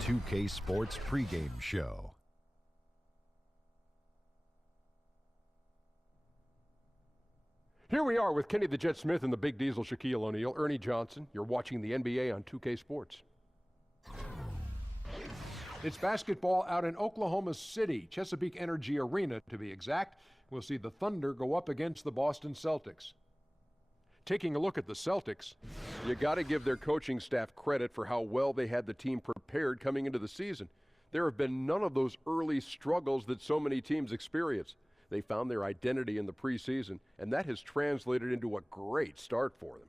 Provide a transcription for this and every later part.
2K Sports pregame show. Here we are with Kenny the Jet Smith and the Big Diesel, Shaquille O'Neal, Ernie Johnson. You're watching the NBA on 2K Sports. It's basketball out in Oklahoma City, Chesapeake Energy Arena to be exact. We'll see the Thunder go up against the Boston Celtics. Taking a look at the Celtics, you got to give their coaching staff credit for how well they had the team prepared coming into the season. There have been none of those early struggles that so many teams experience. They found their identity in the preseason, and that has translated into a great start for them.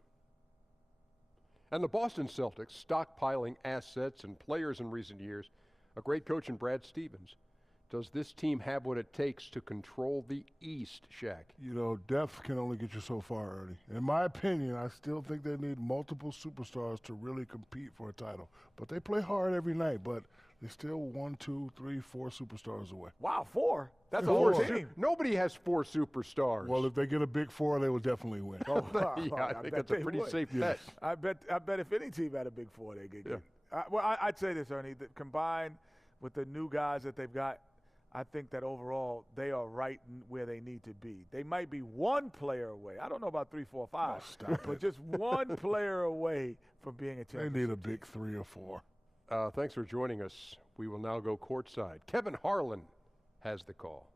And the Boston Celtics, stockpiling assets and players in recent years, a great coach in Brad Stevens. Does this team have what it takes to control the East, Shaq? You know, depth can only get you so far, Ernie. In my opinion, I still think they need multiple superstars to really compete for a title. But they play hard every night, but they're still 1, 2, 3, 4 superstars away. Wow, 4? That's a Four. whole team. Nobody has 4 superstars. Well, if they get a big 4, they will definitely win. Yeah, I think that's a pretty safe bet. I bet if any team had a big 4, they'd get good. I'd say this, Ernie, that combined with the new guys that they've got, I think that overall they are right where they need to be. They might be one player away. I don't know about 3, 4, 5, but just one player away from being a champion. They need a big 3 or 4. Thanks for joining us. We will now go courtside. Kevin Harlan has the call.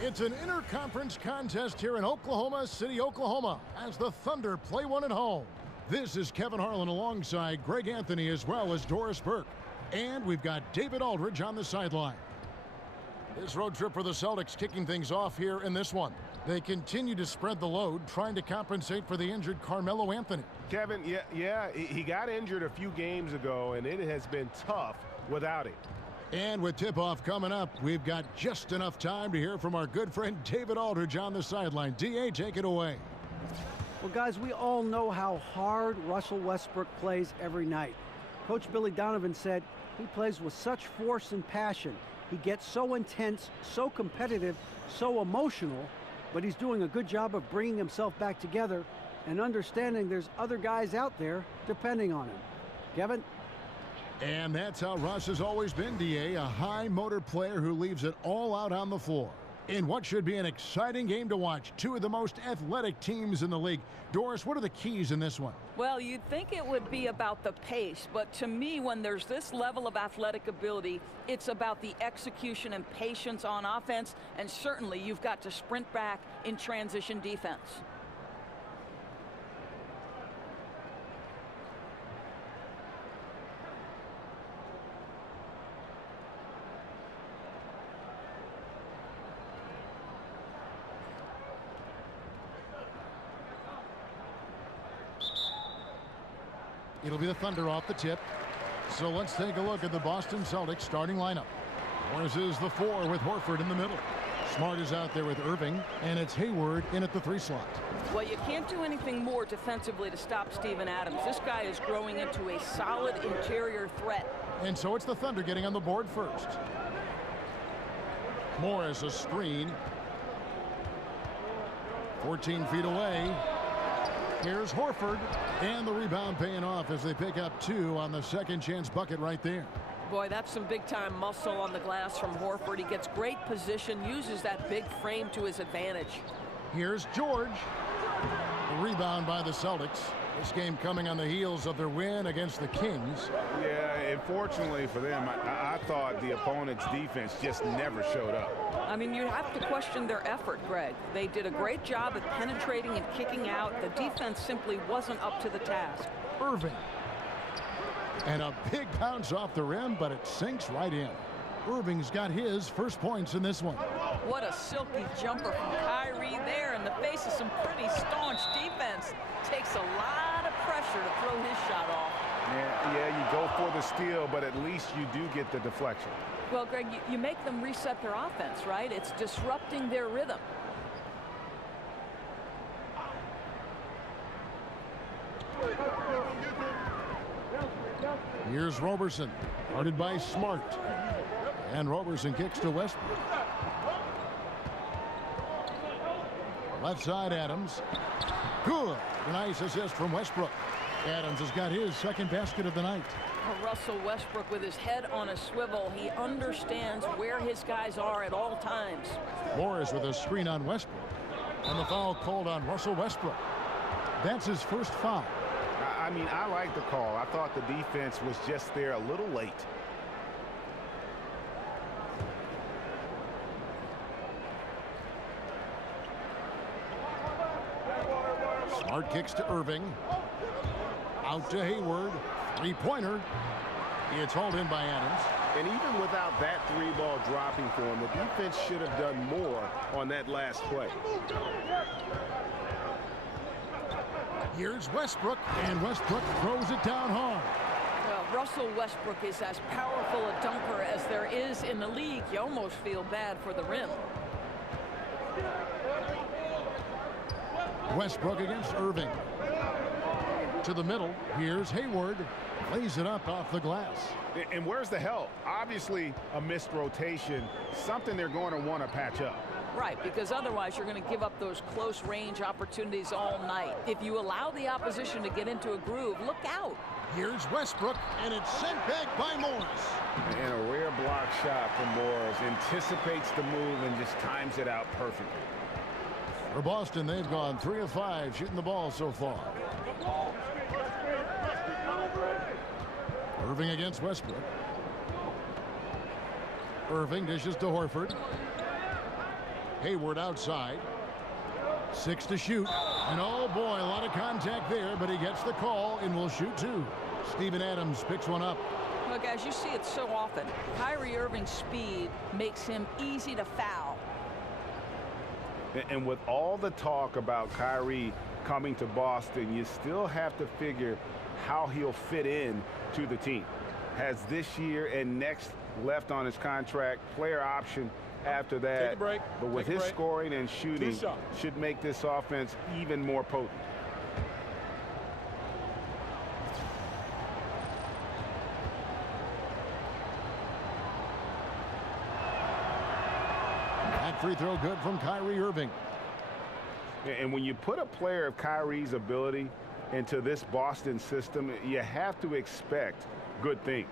It's an interconference contest here in Oklahoma City, Oklahoma, as the Thunder play one at home. This is Kevin Harlan alongside Greg Anthony as well as Doris Burke. And we've got David Aldridge on the sideline. This road trip for the Celtics kicking things off here in this one. They continue to spread the load, trying to compensate for the injured Carmelo Anthony. Kevin, he got injured a few games ago, and it has been tough without him. And with tip-off coming up, we've got just enough time to hear from our good friend David Aldridge on the sideline. D.A., take it away. Well, guys, we all know how hard Russell Westbrook plays every night. Coach Billy Donovan said he plays with such force and passion. He gets so intense, so competitive, so emotional, but he's doing a good job of bringing himself back together and understanding there's other guys out there depending on him. Kevin? And that's how Russ has always been, D.A., a high-motor player who leaves it all out on the floor. In what should be an exciting game to watch, 2 of the most athletic teams in the league. Doris, what are the keys in this one? Well, you'd think it would be about the pace, but to me, when there's this level of athletic ability, it's about the execution and patience on offense, and certainly you've got to sprint back in transition defense. It'll be the Thunder off the tip. So let's take a look at the Boston Celtics starting lineup. Morris is the 4 with Horford in the middle. Smart is out there with Irving, and it's Hayward in at the 3 slot. Well, you can't do anything more defensively to stop Steven Adams. This guy is growing into a solid interior threat. And so it's the Thunder getting on the board first. Morris a screen. 14 feet away. Here's Horford, and the rebound paying off as they pick up 2 on the second chance bucket right there. Boy, that's some big-time muscle on the glass from Horford. He gets great position, uses that big frame to his advantage. Here's George. The rebound by the Celtics. This game coming on the heels of their win against the Kings. Yeah, unfortunately for them, I thought the opponent's defense just never showed up. I mean, you have to question their effort, Greg. They did a great job at penetrating and kicking out. The defense simply wasn't up to the task. Irving. And a big bounce off the rim, but it sinks right in. Irving's got his first points in this one. What a silky jumper from Kyrie there in the face of some pretty staunch defense. Takes a lot of pressure to throw his shot off. Yeah, you go for the steal, but at least you do get the deflection. Well, Greg, you make them reset their offense, right? It's disrupting their rhythm. Here's Roberson, guarded by Smart. And Roberson kicks to Westbrook. Left side, Adams. Good. Nice assist from Westbrook. Adams has got his second basket of the night. Russell Westbrook with his head on a swivel. He understands where his guys are at all times. Morris with a screen on Westbrook. And the foul called on Russell Westbrook. That's his first foul. I mean, I like the call. I thought the defense was just there a little late. Smart kicks to Irving. Out to Hayward. Three-pointer. It's hauled in by Adams. And even without that three ball dropping for him, the defense should have done more on that last play. Here's Westbrook, and Westbrook throws it down hard. Well, Russell Westbrook is as powerful a dunker as there is in the league. You almost feel bad for the rim. Westbrook against Irving. To the middle. Here's Hayward. Lays it up off the glass. And where's the help? Obviously a missed rotation. Something they're going to want to patch up. Right, because otherwise you're going to give up those close range opportunities all night. If you allow the opposition to get into a groove, look out. Here's Westbrook, and it's sent back by Morris. And a rare block shot from Morris. Anticipates the move and just times it out perfectly. For Boston, they've gone 3 of 5 shooting the ball so far. Irving against Westbrook. Irving dishes to Horford. Hayward outside. 6 to shoot. And oh boy, a lot of contact there, but he gets the call and will shoot 2. Steven Adams picks one up. Well, guys, you see it so often. Kyrie Irving's speed makes him easy to foul. And with all the talk about Kyrie coming to Boston, you still have to figure how he'll fit in to the team. Has this year and next left on his contract, player option after that. Take a break. But with his scoring and shooting, should make this offense even more potent. That free throw good from Kyrie Irving. And when you put a player of Kyrie's ability into this Boston system, you have to expect good things.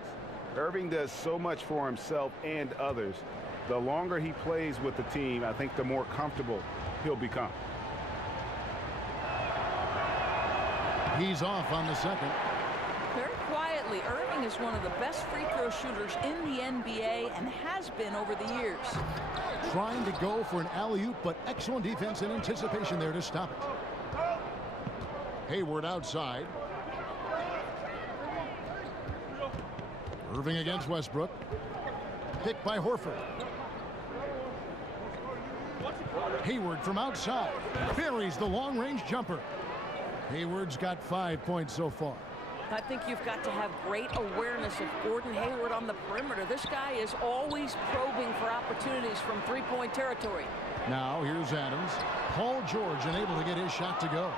Irving does so much for himself and others. The longer he plays with the team, I think the more comfortable he'll become. He's off on the second. Very quietly, Irving is one of the best free throw shooters in the NBA and has been over the years. Trying to go for an alley-oop, but excellent defense and anticipation there to stop it. Hayward outside. Irving against Westbrook. Picked by Horford. Hayward from outside. Buries the long-range jumper. Hayward's got 5 points so far. I think you've got to have great awareness of Gordon Hayward on the perimeter. This guy is always probing for opportunities from three-point territory. Now here's Adams. Paul George unable to get his shot to go.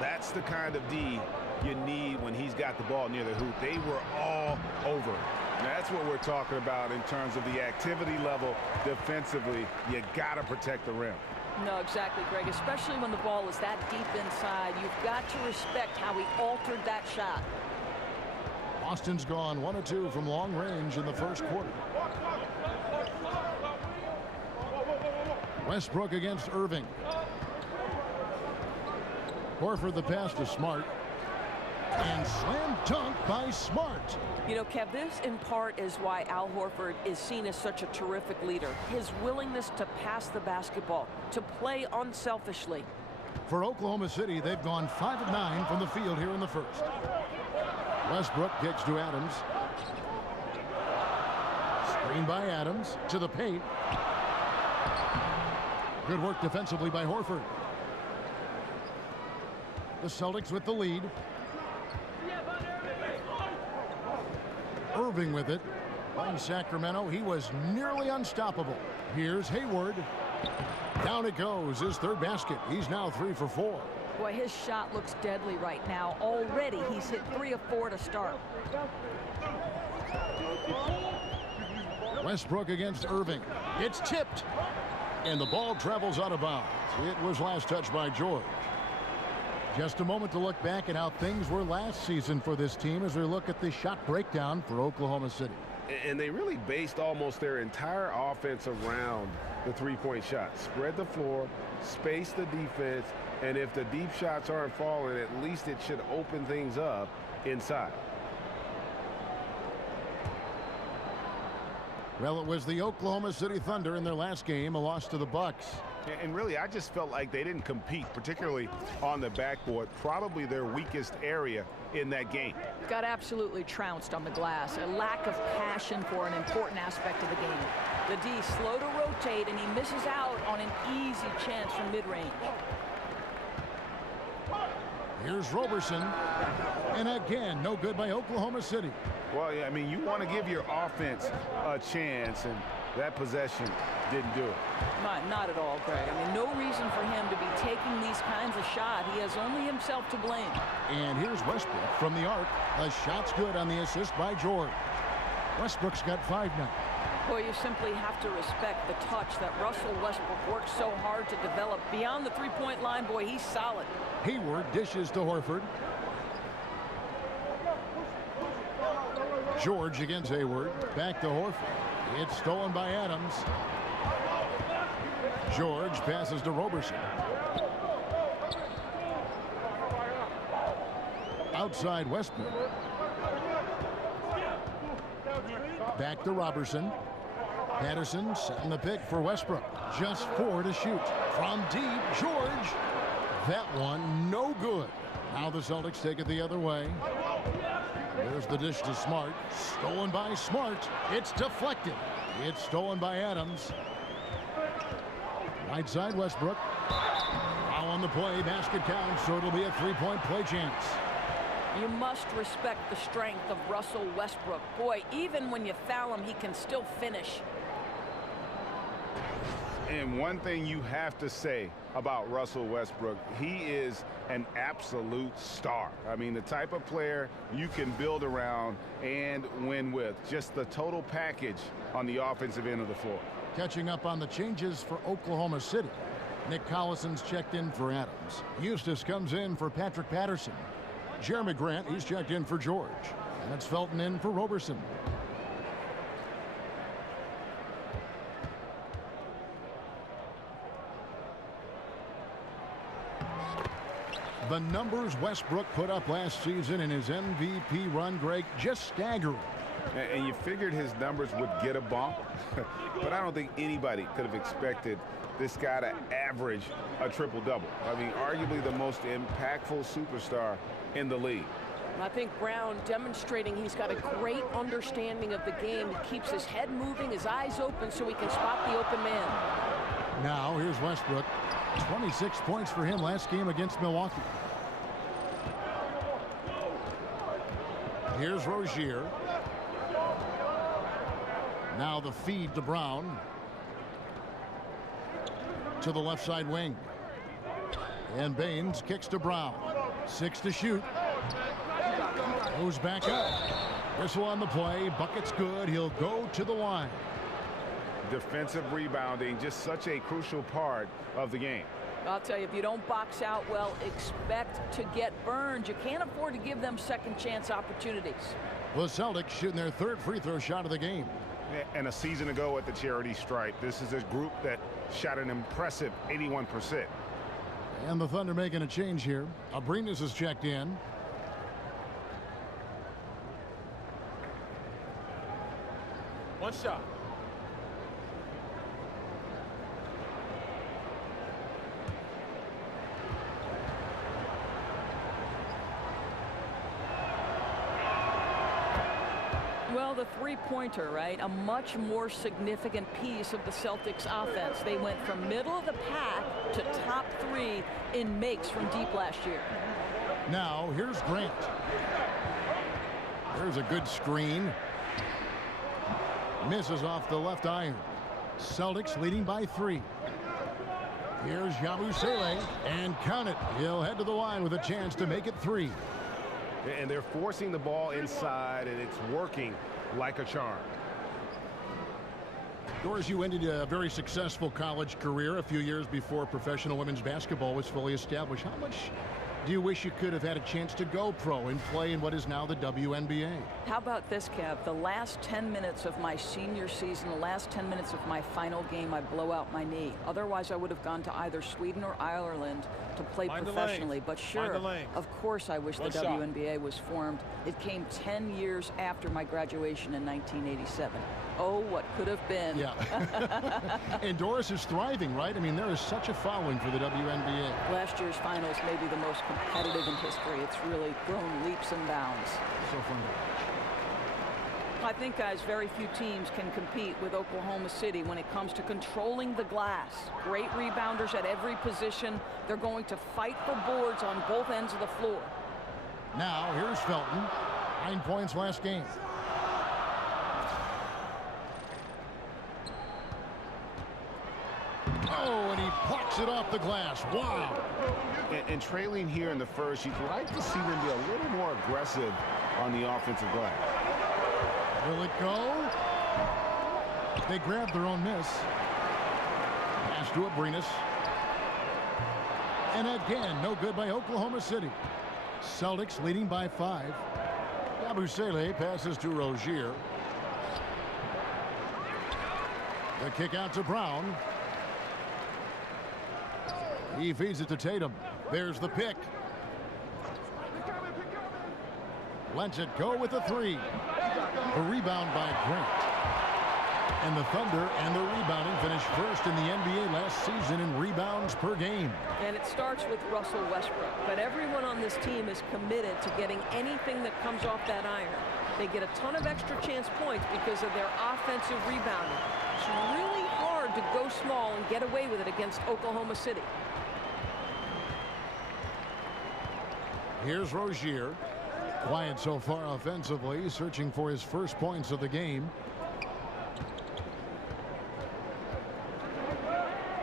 That's the kind of D you need when he's got the ball near the hoop. They were all over it. That's what we're talking about in terms of the activity level defensively. You got to protect the rim. No, exactly, Greg. Especially when the ball is that deep inside. You've got to respect how he altered that shot. Boston's gone 1 of 2 from long range in the first quarter. Westbrook against Irving. Horford the pass to Smart. And slam dunk by Smart. You know, Kev, this in part is why Al Horford is seen as such a terrific leader. His willingness to pass the basketball, to play unselfishly. For Oklahoma City, they've gone 5 of 9 from the field here in the first. Westbrook kicks to Adams. Screen by Adams to the paint. Good work defensively by Horford. The Celtics with the lead. Irving with it. In Sacramento, he was nearly unstoppable. Here's Hayward. Down it goes, his third basket. He's now 3 for 4. Boy, his shot looks deadly right now. Already, he's hit 3 of 4 to start. Westbrook against Irving. It's tipped. And the ball travels out of bounds. It was last touched by George. Just a moment to look back at how things were last season for this team as we look at the shot breakdown for Oklahoma City. And they really based almost their entire offense around the three-point shot. Spread the floor, space the defense, and if the deep shots aren't falling, at least it should open things up inside. Well, it was the Oklahoma City Thunder in their last game, a loss to the Bucks. And really, I just felt like they didn't compete, particularly on the backboard, probably their weakest area in that game. Got absolutely trounced on the glass. A lack of passion for an important aspect of the game. The D slow to rotate, and he misses out on an easy chance from mid-range. Here's Roberson. And again, no good by Oklahoma City. Well, yeah, I mean, you want to give your offense a chance, and that possession didn't do it. Not at all, Greg. I mean, no reason for him to be taking these kinds of shots. He has only himself to blame. And here's Westbrook from the arc. The shot's good on the assist by George. Westbrook's got 5 now. Boy, you simply have to respect the touch that Russell Westbrook worked so hard to develop. Beyond the three-point line, boy, he's solid. Hayward dishes to Horford. George against Hayward. Back to Horford. It's stolen by Adams. George passes to Roberson. Outside Westbrook. Back to Robertson. Patterson setting the pick for Westbrook. Just 4 to shoot. From deep, George. That one no good. Now the Celtics take it the other way. There's the dish to Smart. Stolen by Smart. It's deflected. It's stolen by Adams. Right side Westbrook. Foul on the play. Basket counts, so it'll be a 3-point play chance. You must respect the strength of Russell Westbrook. Boy, even when you foul him, he can still finish. And one thing you have to say about Russell Westbrook, he is an absolute star. I mean, the type of player you can build around and win with. Just the total package on the offensive end of the floor. Catching up on the changes for Oklahoma City. Nick Collison's checked in for Adams. Eustace comes in for Patrick Patterson. Jeremy Grant, he's checked in for George. And it's Felton in for Roberson. The numbers Westbrook put up last season in his MVP run, Greg, just staggering. And you figured his numbers would get a bump, but I don't think anybody could have expected this guy to average a triple-double. I mean, arguably the most impactful superstar in the league. I think Brown demonstrating he's got a great understanding of the game. He keeps his head moving, his eyes open so he can spot the open man. Now here's Westbrook. 26 points for him last game against Milwaukee. Here's Rozier. Now the feed to Brown. To the left side wing. And Baines kicks to Brown. 6 to shoot. Goes back up. Whistle on the play. Bucket's good. He'll go to the line. Defensive rebounding, just such a crucial part of the game. I'll tell you, if you don't box out well, expect to get burned. You can't afford to give them second chance opportunities. The Celtics shooting their third free throw shot of the game. And a season ago at the charity stripe, this is a group that shot an impressive 81%. And the Thunder making a change here. Abrinas is checked in. One shot. Well, Well, the three-pointer, right? A much more significant piece of the Celtics offense. They went from middle of the pack to top 3 in makes from deep last year. Now, here's Grant. There's a good screen. Misses off the left iron. Celtics leading by 3. Here's Yabusele, and count it. He'll head to the line with a chance to make it 3. And they're forcing the ball inside, and it's working like a charm. Doris, you ended a very successful college career a few years before professional women's basketball was fully established. How much do you wish you could have had a chance to go pro and play in what is now the WNBA? How about this, Kev? The last 10 minutes of my senior season, the last 10 minutes of my final game, I blow out my knee. Otherwise, I would have gone to either Sweden or Ireland to play professionally. But sure, of course, I wish the WNBA was formed. It came 10 years after my graduation in 1987. Oh, what could have been. Yeah. And Doris is thriving, right? I mean, there is such a following for the WNBA. Last year's finals may be the most competitive in history. It's really grown leaps and bounds. So fun to watch. I think, guys, very few teams can compete with Oklahoma City when it comes to controlling the glass. Great rebounders at every position. They're going to fight for boards on both ends of the floor. Now, here's Felton. 9 points last game. Oh, and he plucks it off the glass. Wow. And trailing here in the first, you'd like to see them be a little more aggressive on the offensive glass. Will it go? They grabbed their own miss. Pass to Abrinas. And again, no good by Oklahoma City. Celtics leading by 5. Yabusele passes to Rozier. The kick out to Brown. He feeds it to Tatum. There's the pick. Lets it go with the 3. A rebound by Grant. And the Thunder and the rebounding finished first in the NBA last season in rebounds per game. And it starts with Russell Westbrook. But everyone on this team is committed to getting anything that comes off that iron. They get a ton of extra chance points because of their offensive rebounding. It's really hard to go small and get away with it against Oklahoma City. Here's Rozier. Quiet so far offensively, searching for his first points of the game.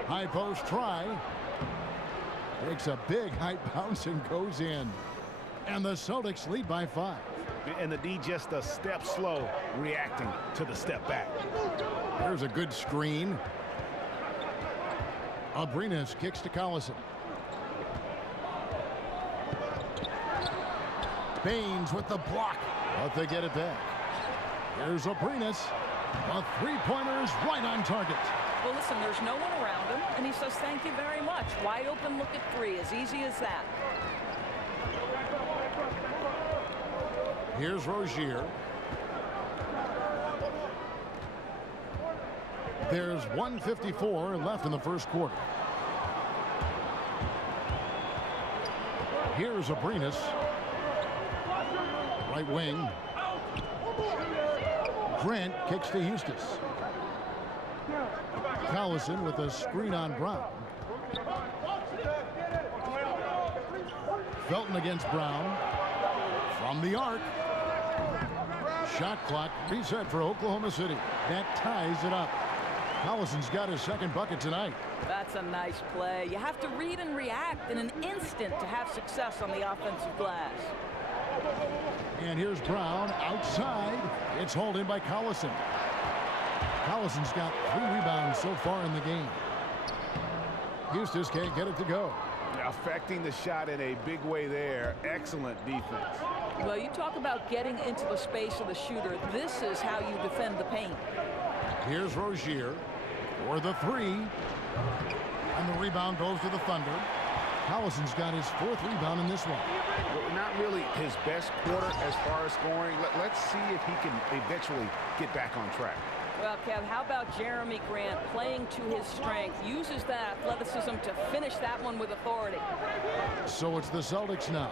High post try. Takes a big high bounce and goes in. And the Celtics lead by 5. And the D just a step slow, reacting to the step back. There's a good screen. Abrinas kicks to Collison. Baines with the block, but they get it back. Here's Abrinas. A three-pointer is right on target. Well, listen, there's no one around him, and he says thank you very much. Wide open look at 3, as easy as that. Here's Rozier. There's 1:54 left in the first quarter. Here's Abrinas. Right wing. Grant kicks to Eustace. Collison with a screen on Brown. Felton against Brown. From the arc. Shot clock reset for Oklahoma City. That ties it up. Collison's got his second bucket tonight. That's a nice play. You have to read and react in an instant to have success on the offensive glass. And here's Brown outside. It's hauled in by Collison. Collison's got 3 rebounds so far in the game. Eustace can't get it to go. Affecting the shot in a big way there. Excellent defense. Well, you talk about getting into the space of the shooter. This is how you defend the paint. Here's Rozier for the 3. And the rebound goes to the Thunder. Collison's got his 4th rebound in this one. Well, not really his best quarter as far as scoring. Let's see if he can eventually get back on track. Well, Kev, how about Jeremy Grant playing to his strength, uses that athleticism to finish that one with authority. So it's the Celtics now,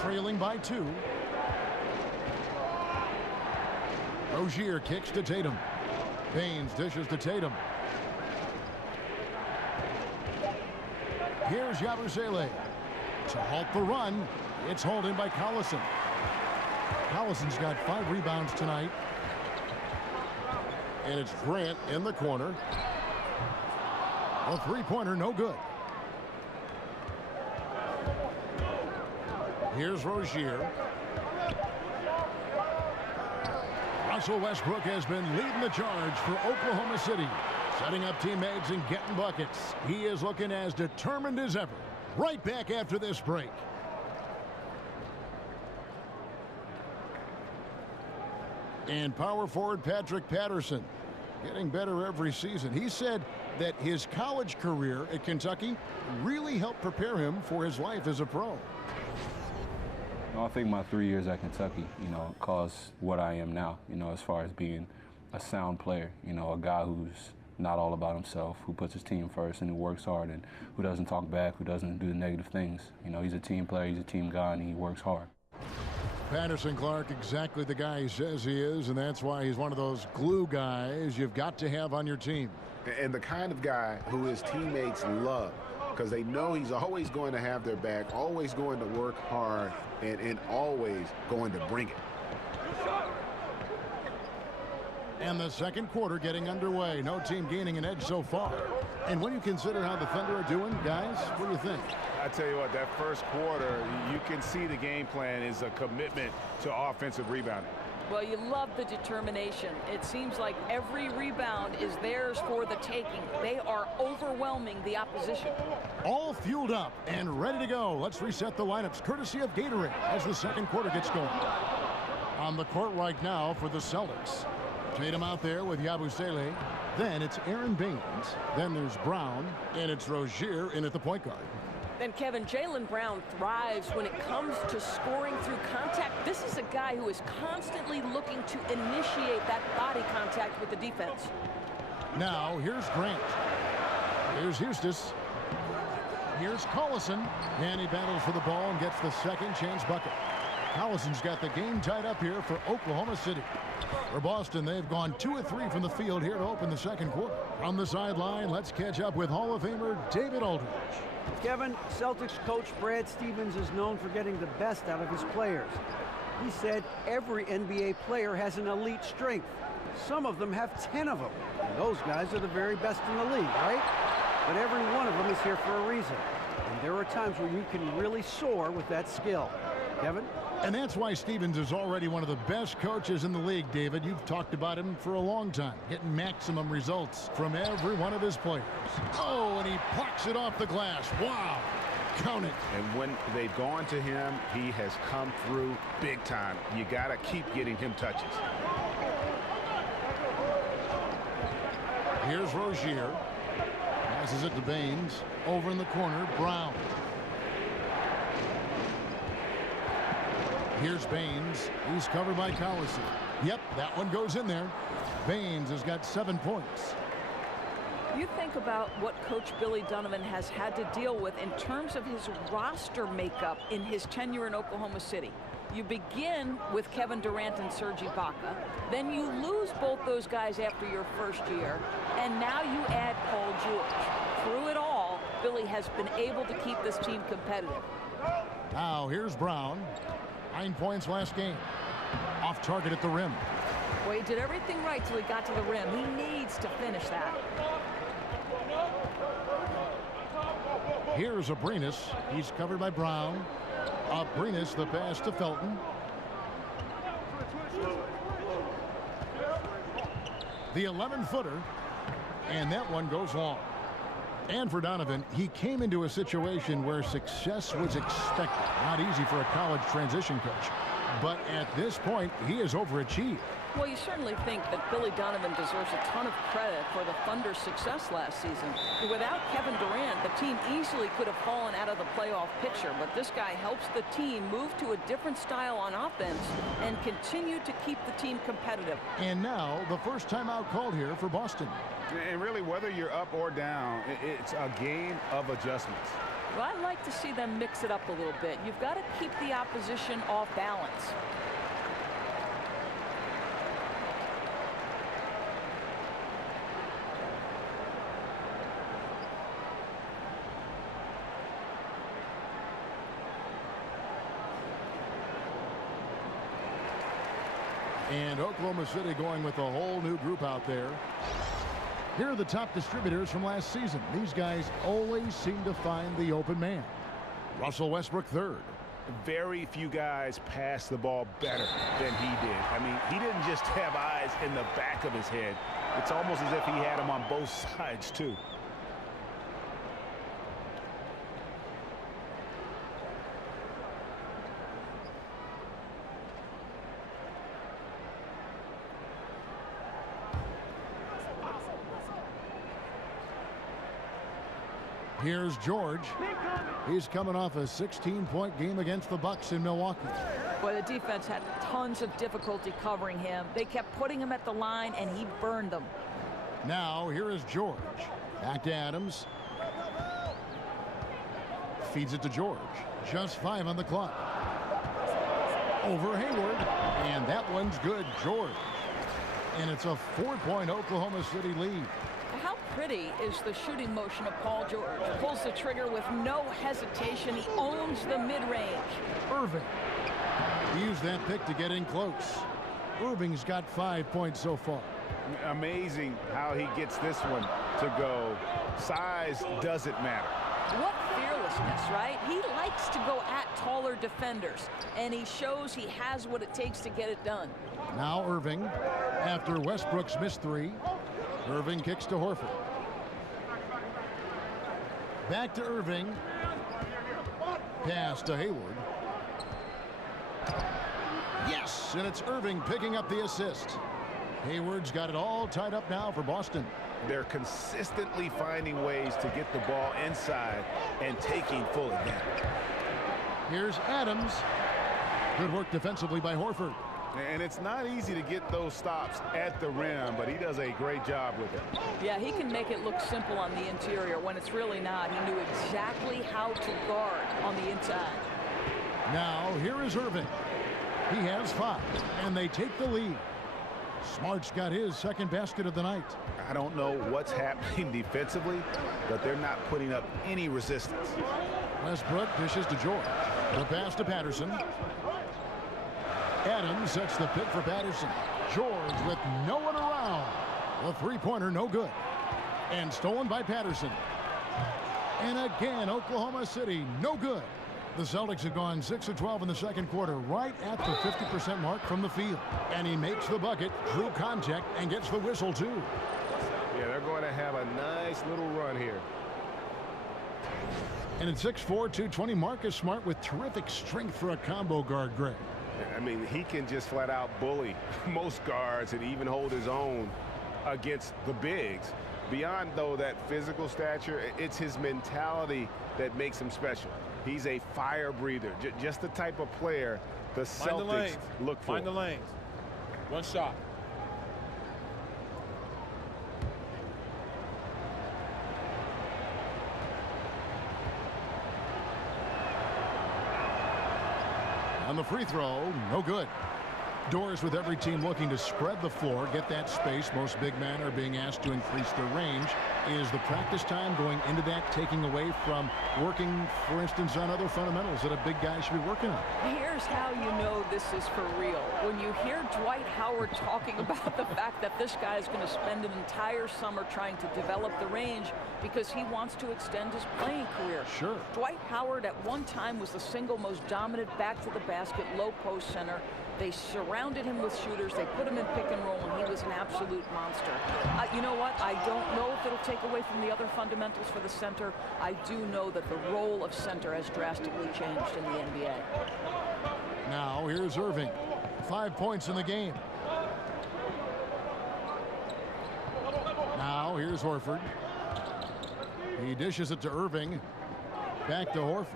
trailing by 2. Rozier kicks to Tatum. Baines dishes to Tatum. Here's Yabusele. To halt the run, it's holding by Collison. Collison's got 5 rebounds tonight. And it's Grant in the corner. A three-pointer, no good. Here's Rozier. Russell Westbrook has been leading the charge for Oklahoma City, setting up teammates and getting buckets. He is looking as determined as ever. Right back after this break. And power forward Patrick Patterson, getting better every season. He said that his college career at Kentucky really helped prepare him for his life as a pro. I think my 3 years at Kentucky, caused what I am now, as far as being a sound player, a guy who's not all about himself, who puts his team first and who works hard and who doesn't talk back, who doesn't do the negative things. He's a team player, he's a team guy, and he works hard. Patterson Clark, exactly the guy he says he is, and that's why he's one of those glue guys you've got to have on your team. And the kind of guy who his teammates love, because they know he's always going to have their back, always going to work hard, and always going to bring it. And the second quarter getting underway. No team gaining an edge so far. And when you consider how the Thunder are doing, guys, what do you think? I tell you what, that first quarter, you can see the game plan is a commitment to offensive rebounding. Well, you love the determination. It seems like every rebound is theirs for the taking. They are overwhelming the opposition. All fueled up and ready to go. Let's reset the lineups courtesy of Gatorade as the second quarter gets going. On the court right now for the Celtics. Tatum out there with Yabusele. Then it's Aaron Baines. Then there's Brown. And it's Rozier in at the point guard. And Kevin, Jaylen Brown thrives when it comes to scoring through contact. This is a guy who is constantly looking to initiate that body contact with the defense. Now, here's Grant. Here's Eustace. Here's Collison. And he battles for the ball and gets the second chance bucket. Collison's got the game tied up here for Oklahoma City. For Boston, they've gone 2 of 3 from the field here to open the second quarter. From the sideline, let's catch up with Hall of Famer David Aldridge. Kevin, Celtics coach Brad Stevens is known for getting the best out of his players. He said every NBA player has an elite strength. Some of them have 10 of them. And those guys are the very best in the league, right? But every one of them is here for a reason. And there are times where you can really soar with that skill. Kevin? And that's why Stevens is already one of the best coaches in the league, David. You've talked about him for a long time, getting maximum results from every one of his players. Oh, and he plucks it off the glass. Wow. Count it. And when they've gone to him, he has come through big time. You got to keep getting him touches. Here's Rozier. Passes it to Baines. Over in the corner, Brown. Here's Baines. He's covered by Collison. Yep, that one goes in there. Baines has got 7 points. You think about what Coach Billy Donovan has had to deal with in terms of his roster makeup in his tenure in Oklahoma City. You begin with Kevin Durant and Serge Ibaka. Then you lose both those guys after your first year. And now you add Paul George. Through it all, Billy has been able to keep this team competitive. Now here's Brown. 9 points last game. Off target at the rim. Well, he did everything right till he got to the rim. He needs to finish that. Here's Abrinas. He's covered by Brown. Abrinas, the pass to Felton. The 11-footer. And that one goes long. And for Donovan, he came into a situation where success was expected. Not easy for a college transition coach. But at this point, he has overachieved. Well, you certainly think that Billy Donovan deserves a ton of credit for the Thunder's success last season. Without Kevin Durant, the team easily could have fallen out of the playoff picture, but this guy helps the team move to a different style on offense and continue to keep the team competitive. And now, the first timeout called here for Boston. And really, whether you're up or down, it's a game of adjustments. Well, I'd like to see them mix it up a little bit. You've got to keep the opposition off balance. And Oklahoma City going with a whole new group out there. Here are the top distributors from last season. These guys always seem to find the open man. Russell Westbrook third. Very few guys pass the ball better than he did. I mean, he didn't just have eyes in the back of his head. It's almost as if he had them on both sides, too. Here's George. He's coming off a 16-point game against the Bucks in Milwaukee. Boy, the defense had tons of difficulty covering him. They kept putting him at the line, and he burned them. Now, here is George. Back to Adams. Feeds it to George. Just 5 on the clock. Over Hayward. And that one's good, George. And it's a 4-point Oklahoma City lead. How pretty is the shooting motion of Paul George? Pulls the trigger with no hesitation. He owns the mid-range. Irving. Used that pick to get in close. Irving's got 5 points so far. Amazing how he gets this one to go. Size doesn't matter. What fearlessness, right? He likes to go at taller defenders, and he shows he has what it takes to get it done. Now Irving, after Westbrook's missed 3. Irving kicks to Horford. Back to Irving. Pass to Hayward. Yes, and it's Irving picking up the assist. Hayward's got it all tied up now for Boston. They're consistently finding ways to get the ball inside and taking full advantage. Here's Adams. Good work defensively by Horford. And it's not easy to get those stops at the rim, but he does a great job with it. Yeah, he can make it look simple on the interior when it's really not. He knew exactly how to guard on the inside. Now, here is Irving. He has 5, and they take the lead. Smart's got his second basket of the night. I don't know what's happening defensively, but they're not putting up any resistance. Westbrook dishes to George. The pass to Patterson. Adams sets the pick for Patterson. George with no one around. The three-pointer no good. And stolen by Patterson. And again, Oklahoma City no good. The Celtics have gone 6 of 12 in the second quarter, right at the 50% mark from the field. And he makes the bucket, through contact, and gets the whistle too. Yeah, they're going to have a nice little run here. And at 6'4", 220, Marcus Smart with terrific strength for a combo guard, Greg. I mean, he can just flat out bully most guards and even hold his own against the bigs. Beyond, though, that physical stature, it's his mentality that makes him special. He's a fire breather, just the type of player the Celtics look for. Find the lanes. One shot. On the free throw, no good. Doors with every team looking to spread the floor, get that space. Most big men are being asked to increase their range. Is the practice time going into that taking away from working, for instance, on other fundamentals that a big guy should be working on? Here's how you know this is for real. When you hear Dwight Howard talking about the fact that this guy is going to spend an entire summer trying to develop the range because he wants to extend his playing career. Sure. Dwight Howard at one time was the single most dominant back-to-the-basket low post center. They surrounded him with shooters. They put him in pick and roll, and he was an absolute monster. You know what? I don't know if it'll take away from the other fundamentals for the center. I do know that the role of center has drastically changed in the NBA. Now, here's Irving. 5 points in the game. Now, here's Horford. He dishes it to Irving. Back to Horford.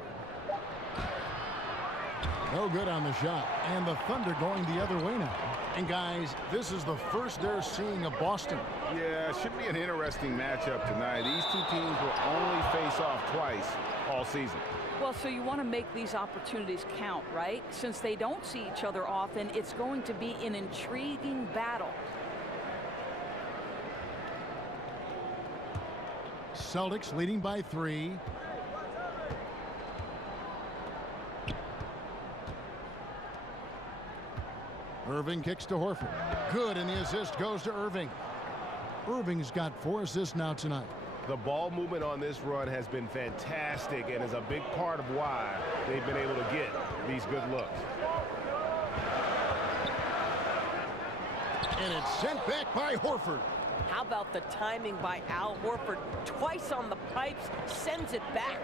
No good on the shot. And the Thunder going the other way now. And guys, this is the first they're seeing of Boston. Yeah, it should be an interesting matchup tonight. These two teams will only face off twice all season. Well, so you want to make these opportunities count, right? Since they don't see each other often, it's going to be an intriguing battle. Celtics leading by 3. Irving kicks to Horford. Good, and the assist goes to Irving. Irving's got 4 assists now tonight. The ball movement on this run has been fantastic and is a big part of why they've been able to get these good looks. And it's sent back by Horford. How about the timing by Al Horford? Twice on the pipes, sends it back.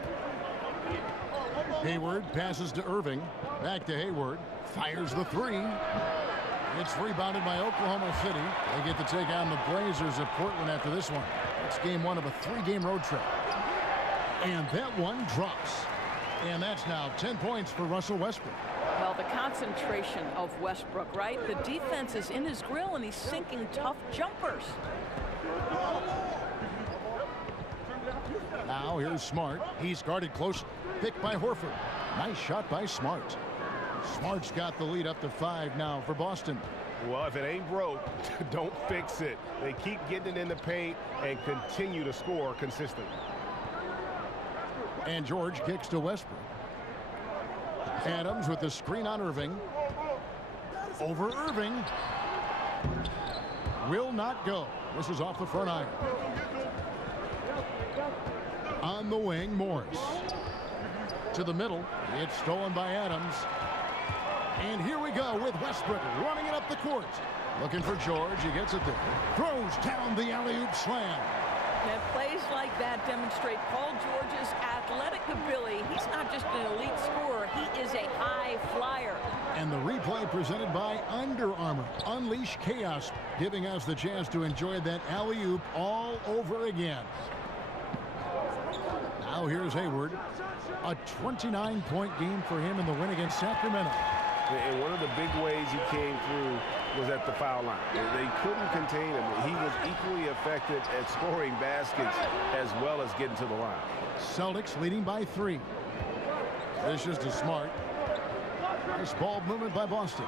Hayward passes to Irving. Back to Hayward. Fires the 3. It's rebounded by Oklahoma City. They get to take on the Blazers of Portland after this one. It's game 1 of a 3-game road trip. And that one drops. And that's now 10 points for Russell Westbrook. Well, the concentration of Westbrook, right? The defense is in his grill, and he's sinking tough jumpers. Now here's Smart. He's guarded close. Picked by Horford. Nice shot by Smart. Smart's got the lead up to 5 now for Boston. Well, if it ain't broke, don't fix it. They keep getting it in the paint and continue to score consistently. And George kicks to Westbrook. Adams with the screen on Irving. Over Irving. Will not go. This is off the front iron. On the wing, Morris. To the middle. It's stolen by Adams. And here we go with Westbrook running it up the court. Looking for George. He gets it there. Throws down the alley-oop slam. And plays like that demonstrate Paul George's athletic ability. He's not just an elite scorer. He is a high flyer. And the replay presented by Under Armour. Unleash chaos, giving us the chance to enjoy that alley-oop all over again. Now here's Hayward. A 29-point game for him in the win against Sacramento. And one of the big ways he came through was at the foul line. They couldn't contain him. He was equally effective at scoring baskets as well as getting to the line. Celtics leading by 3. Vicious to Smart. Nice ball movement by Boston.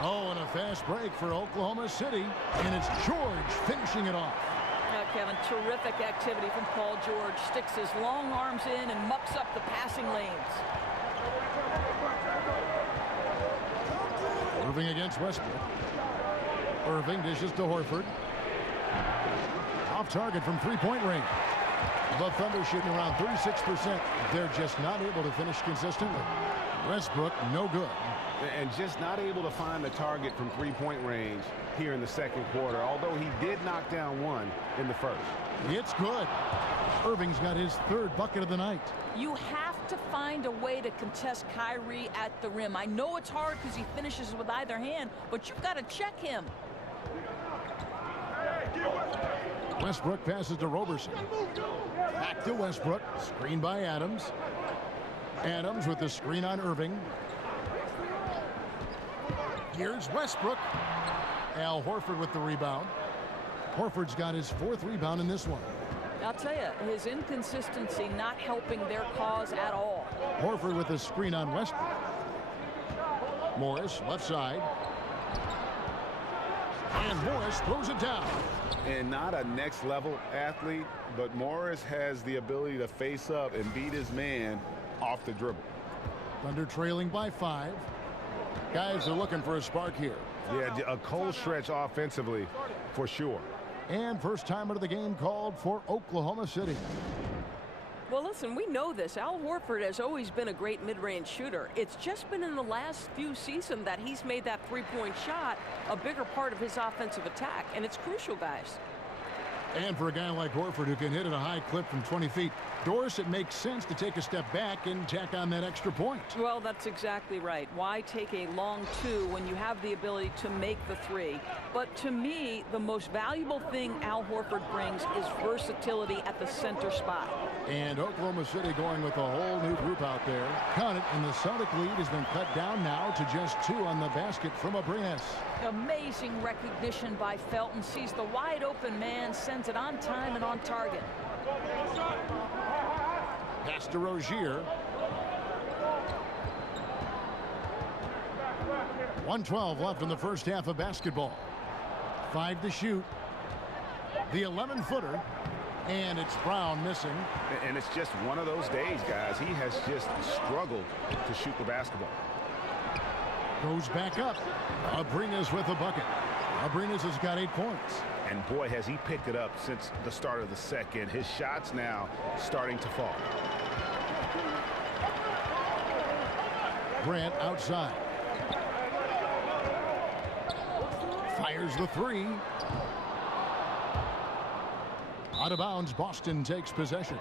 Oh, and a fast break for Oklahoma City. And it's George finishing it off. Now, Kevin, terrific activity from Paul George. Sticks his long arms in and mucks up the passing lanes. Irving against Westbrook. Irving dishes to Horford. Off target from 3-point range. The Thunder shooting around 36%. They're just not able to finish consistently. Westbrook, no good. And just not able to find the target from 3-point range here in the second quarter, although he did knock down one in the first. It's good. Irving's got his 3rd bucket of the night. You have to find a way to contest Kyrie at the rim. I know it's hard because he finishes with either hand, but you've got to check him. Westbrook passes to Roberson. Back to Westbrook. Screen by Adams. Adams with the screen on Irving. Here's Westbrook. Al Horford with the rebound. Horford's got his 4th rebound in this one. I'll tell you, his inconsistency not helping their cause at all. Horford with the screen on Westbrook. Morris, left side. And Morris throws it down. And not a next-level athlete, but Morris has the ability to face up and beat his man off the dribble. Thunder trailing by 5. Guys are looking for a spark here. Yeah, a cold stretch offensively for sure. And first timer of the game called for Oklahoma City. Well, listen, we know this. Al Horford has always been a great mid-range shooter. It's just been in the last few seasons that he's made that 3-point shot a bigger part of his offensive attack, and it's crucial, guys. And for a guy like Horford who can hit at a high clip from 20 feet, Doris, it makes sense to take a step back and tack on that extra point. Well, that's exactly right. Why take a long 2 when you have the ability to make the 3? But to me, the most valuable thing Al Horford brings is versatility at the center spot. And Oklahoma City going with a whole new group out there. Count it, and the Celtic lead has been cut down now to just 2 on the basket from Abrines. Amazing recognition by Felton. Sees the wide open man, sends it on time and on target. Pass to Rozier. 1:12 left in the first half of basketball. 5 to shoot. The 11-footer. And it's Brown missing. And it's just one of those days, guys. He has just struggled to shoot the basketball. Goes back up. Abrinas with a bucket. Abrinas has got 8 points. And boy, has he picked it up since the start of the second. His shots now starting to fall. Grant outside. Fires the 3. Out of bounds, Boston takes possession.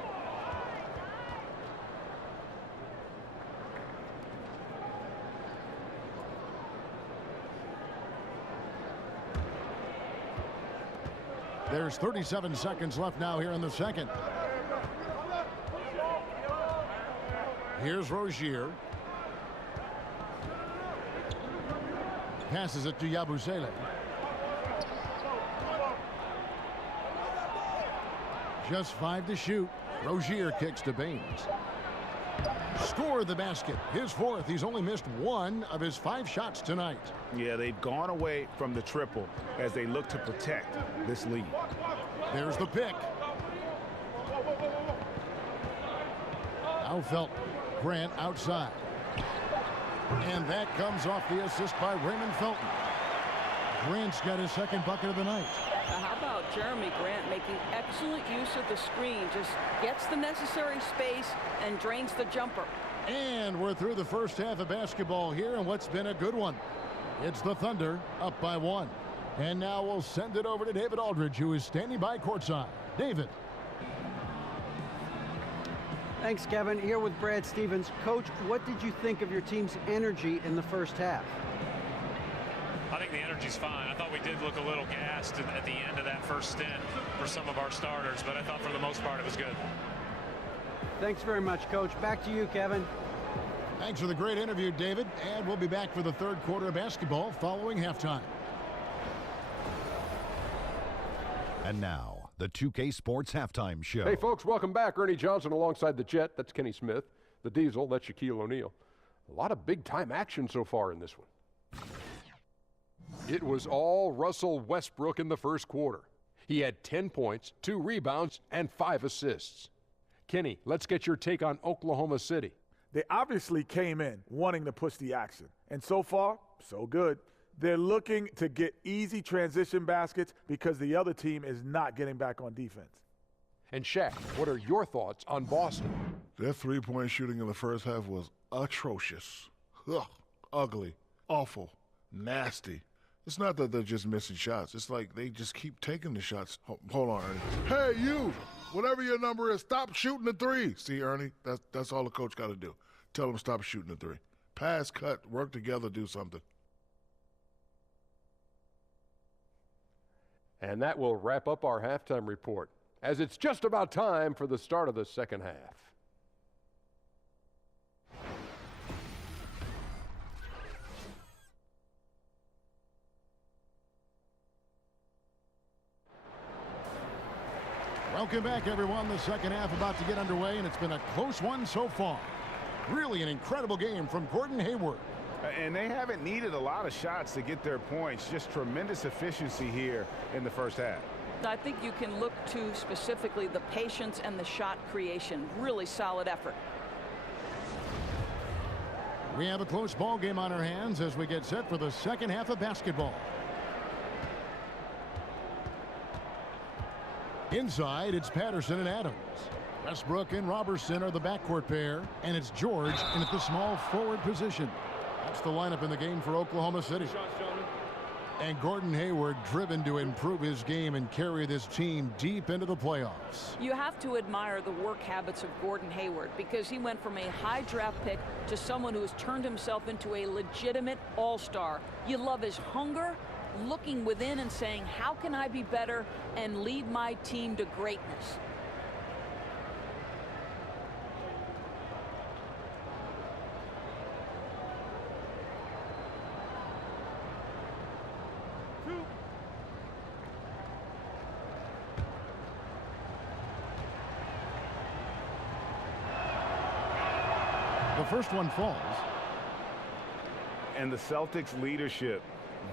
There's 37 seconds left now here in the second. Here's Rozier. Passes it to Yabusele. Just 5 to shoot. Rozier kicks to Baines. Score the basket. His 4th. He's only missed 1 of his 5 shots tonight. Yeah, they've gone away from the triple as they look to protect this lead. There's the pick. Now Felton. Grant outside. And that comes off the assist by Raymond Felton. Grant's got his 2nd bucket of the night. How about Jeremy Grant making excellent use of the screen? Just gets the necessary space and drains the jumper. And we're through the first half of basketball here, and what's been a good one. It's the Thunder up by 1. And now we'll send it over to David Aldridge, who is standing by courtside. David. Thanks, Kevin. Here with Brad Stevens. Coach, what did you think of your team's energy in the first half? I think the energy's fine. I thought we did look a little gassed at the end of that first stint for some of our starters, but I thought for the most part it was good. Thanks very much, Coach. Back to you, Kevin. Thanks for the great interview, David. And we'll be back for the 3rd quarter of basketball following halftime. And now, the 2K Sports Halftime Show. Hey, folks, welcome back. Ernie Johnson alongside the Jet. That's Kenny Smith. The Diesel, that's Shaquille O'Neal. A lot of big-time action so far in this one. It was all Russell Westbrook in the first quarter. He had 10 points, 2 rebounds, and 5 assists. Kenny, let's get your take on Oklahoma City. They obviously came in wanting to push the action. And so far, so good. They're looking to get easy transition baskets because the other team is not getting back on defense. And Shaq, what are your thoughts on Boston? Their 3-point shooting in the first half was atrocious. Ugh, ugly, awful, nasty. It's not that they're just missing shots. It's like they just keep taking the shots. Hold on, Ernie. Hey, you, whatever your number is, stop shooting the 3. See, Ernie, that's all the coach got to do. Tell them stop shooting the 3. Pass, cut, work together, do something. And that will wrap up our halftime report, as it's just about time for the start of the second half. Welcome back, everyone. The second half about to get underway, and it's been a close one so far. Really an incredible game from Gordon Hayward. And they haven't needed a lot of shots to get their points. Just tremendous efficiency here in the first half. I think you can look to specifically the patience and the shot creation. Really solid effort. We have a close ball game on our hands as we get set for the second half of basketball. Inside, it's Patterson and Adams. Westbrook and Robertson are the backcourt pair, and it's George in at the small forward position. That's the lineup in the game for Oklahoma City. And Gordon Hayward driven to improve his game and carry this team deep into the playoffs. You have to admire the work habits of Gordon Hayward because he went from a high draft pick to someone who has turned himself into a legitimate all-star. You love his hunger, looking within and saying, how can I be better and lead my team to greatness? The first one falls. And the Celtics leadership,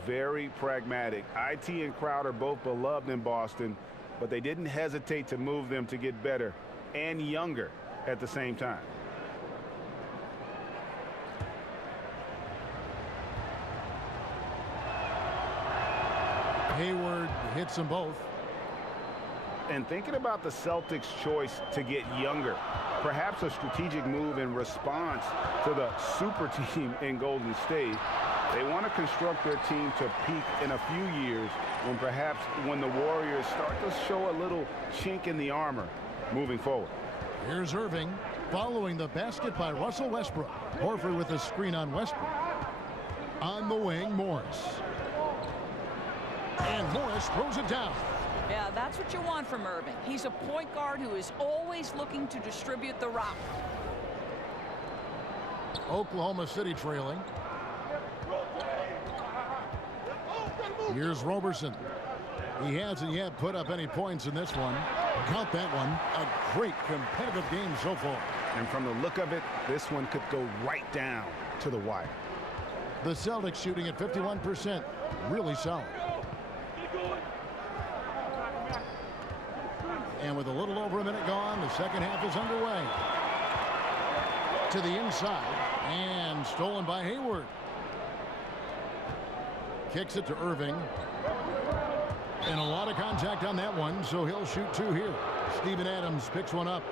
very pragmatic. IT and Crowder both beloved in Boston, but they didn't hesitate to move them to get better and younger at the same time. Hayward hits them both. And thinking about the Celtics' choice to get younger, perhaps a strategic move in response to the super team in Golden State, they want to construct their team to peak in a few years when the Warriors start to show a little chink in the armor moving forward. Here's Irving following the basket by Russell Westbrook. Horford with a screen on Westbrook. On the wing, Morris. And Morris throws it down. Yeah, that's what you want from Irving. He's a point guard who is always looking to distribute the rock. Oklahoma City trailing. Here's Roberson. He hasn't yet put up any points in this one. Count that one. A great competitive game so far. And from the look of it, this one could go right down to the wire. The Celtics shooting at 51%. Really solid. And with a little over a minute gone, the second half is underway. To the inside. And stolen by Hayward. Kicks it to Irving. And a lot of contact on that one, so he'll shoot two here. Steven Adams picks one up.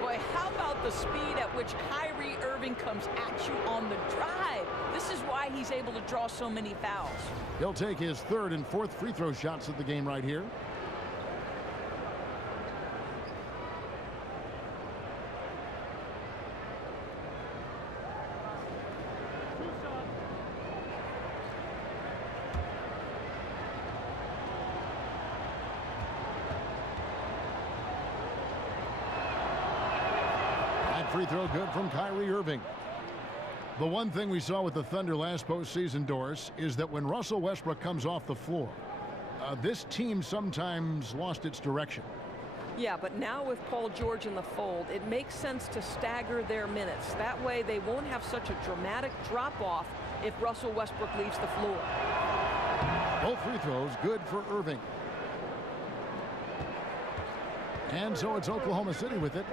Boy, how about the speed at which Kyrie Irving comes at you on the drive? This is why he's able to draw so many fouls. He'll take his third and fourth free throw shots of the game right here. Free throw good from Kyrie Irving. The one thing we saw with the Thunder last postseason, Doris, is that when Russell Westbrook comes off the floor, this team sometimes lost its direction. Yeah, but now with Paul George in the fold, it makes sense to stagger their minutes. That way they won't have such a dramatic drop-off if Russell Westbrook leaves the floor. Both free throws good for Irving. And so it's Oklahoma City with it.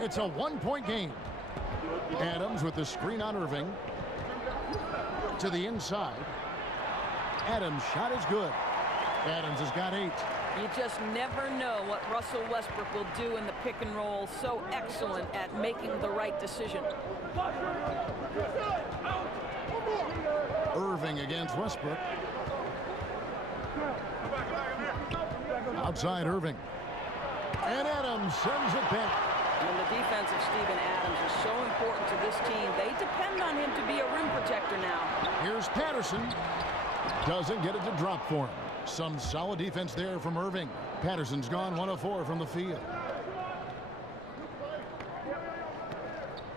It's a one-point game. Adams with the screen on Irving. To the inside. Adams' shot is good. Adams has got 8. You just never know what Russell Westbrook will do in the pick and roll. So excellent at making the right decision. Irving against Westbrook. Outside Irving. And Adams sends it back. And the defense of Steven Adams is so important to this team. They depend on him to be a rim protector now. Here's Patterson. Doesn't get it to drop for him. Some solid defense there from Irving. Patterson's gone 1 of 4 from the field.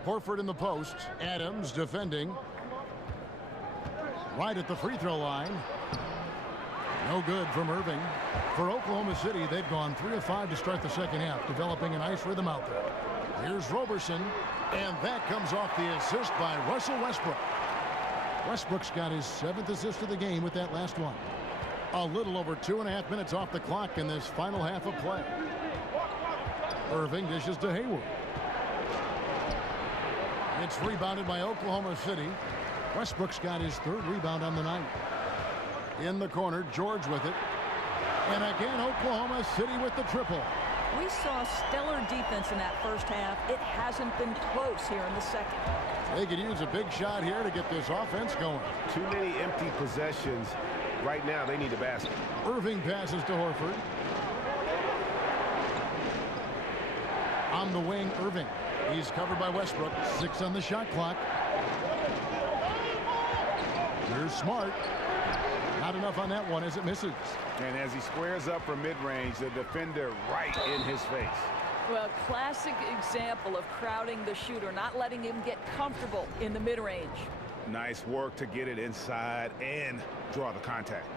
Horford in the post. Adams defending. Right at the free throw line. No good from Irving. For Oklahoma City, they've gone 3 of 5 to start the second half, developing a nice rhythm out there. Here's Roberson, and that comes off the assist by Russell Westbrook. Westbrook's got his 7th assist of the game with that last one. A little over 2.5 minutes off the clock in this final half of play. Irving dishes to Hayward. It's rebounded by Oklahoma City. Westbrook's got his 3rd rebound on the night. In the corner, George with it. And again, Oklahoma City with the triple. We saw stellar defense in that first half. It hasn't been close here in the second. They could use a big shot here to get this offense going. Too many empty possessions. Right now, they need a basket. Irving passes to Horford. On the wing, Irving. He's covered by Westbrook. 6 on the shot clock. Here's Smart. Not enough on that one as it misses. And as he squares up from mid-range, the defender right in his face. Well, classic example of crowding the shooter, not letting him get comfortable in the mid-range. Nice work to get it inside and draw the contact.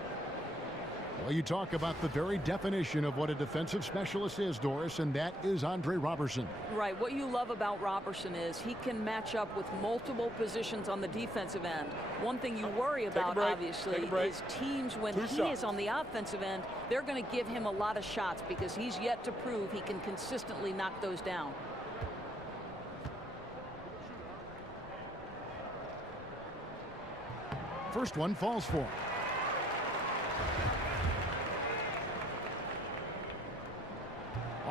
Well, you talk about the very definition of what a defensive specialist is, Doris, and that is Andre Roberson. Right. What you love about Roberson is he can match up with multiple positions on the defensive end. One thing you worry about, obviously, is teams when he is on the offensive end, they're going to give him a lot of shots because he's yet to prove he can consistently knock those down. First one falls for him.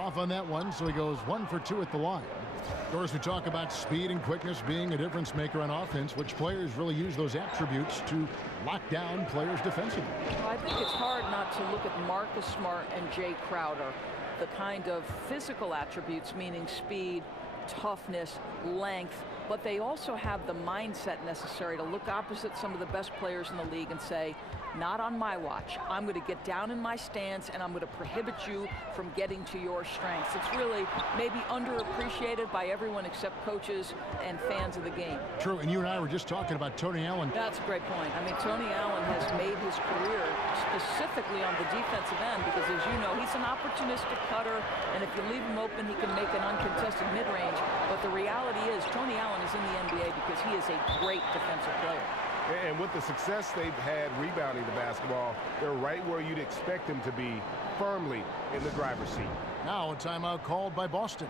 off on that one, so he goes 1 for 2 at the line. Of course, we talk about speed and quickness being a difference maker on offense. Which players really use those attributes to lock down players defensively? Well, I think it's hard not to look at Marcus Smart and Jay Crowder. The kind of physical attributes, meaning speed, toughness, length, but they also have the mindset necessary to look opposite some of the best players in the league and say, not on my watch. I'm going to get down in my stance and I'm going to prohibit you from getting to your strengths. It's really maybe underappreciated by everyone except coaches and fans of the game. True, and you and I were just talking about Tony Allen. That's a great point. I mean, Tony Allen has made his career specifically on the defensive end because, as you know, he's an opportunistic cutter, and if you leave him open, he can make an uncontested mid-range. But the reality is Tony Allen is in the NBA because he is a great defensive player. And with the success they've had rebounding the basketball, they're right where you'd expect them to be, firmly in the driver's seat. Now a timeout called by Boston.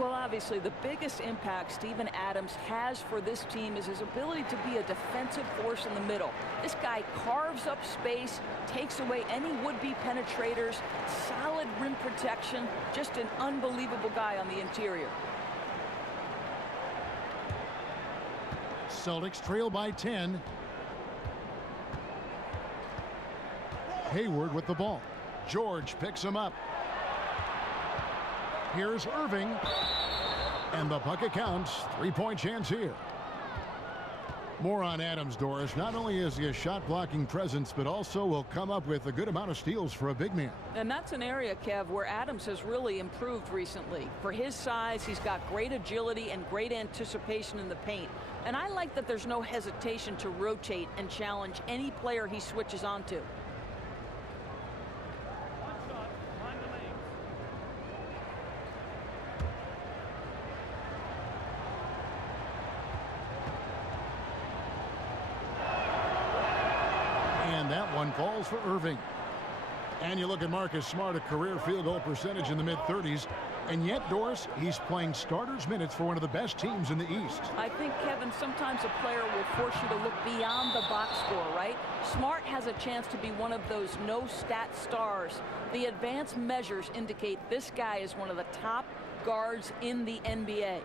Well, obviously, the biggest impact Steven Adams has for this team is his ability to be a defensive force in the middle. This guy carves up space, takes away any would-be penetrators, solid rim protection, just an unbelievable guy on the interior. Celtics trail by 10. Hayward with the ball. George picks him up. Here's Irving. And the bucket counts. 3-point chance here. More on Adams, Doris. Not only is he a shot-blocking presence, but also will come up with a good amount of steals for a big man. And that's an area, Kev, where Adams has really improved recently. For his size, he's got great agility and great anticipation in the paint. And I like that there's no hesitation to rotate and challenge any player he switches onto. That one falls for Irving. And you look at Marcus Smart, a career field goal percentage in the mid-30s. And yet, Doris, he's playing starters minutes for one of the best teams in the East. I think, Kevin, sometimes a player will force you to look beyond the box score, right? Smart has a chance to be one of those no-stat stars. The advanced measures indicate this guy is one of the top guards in the NBA.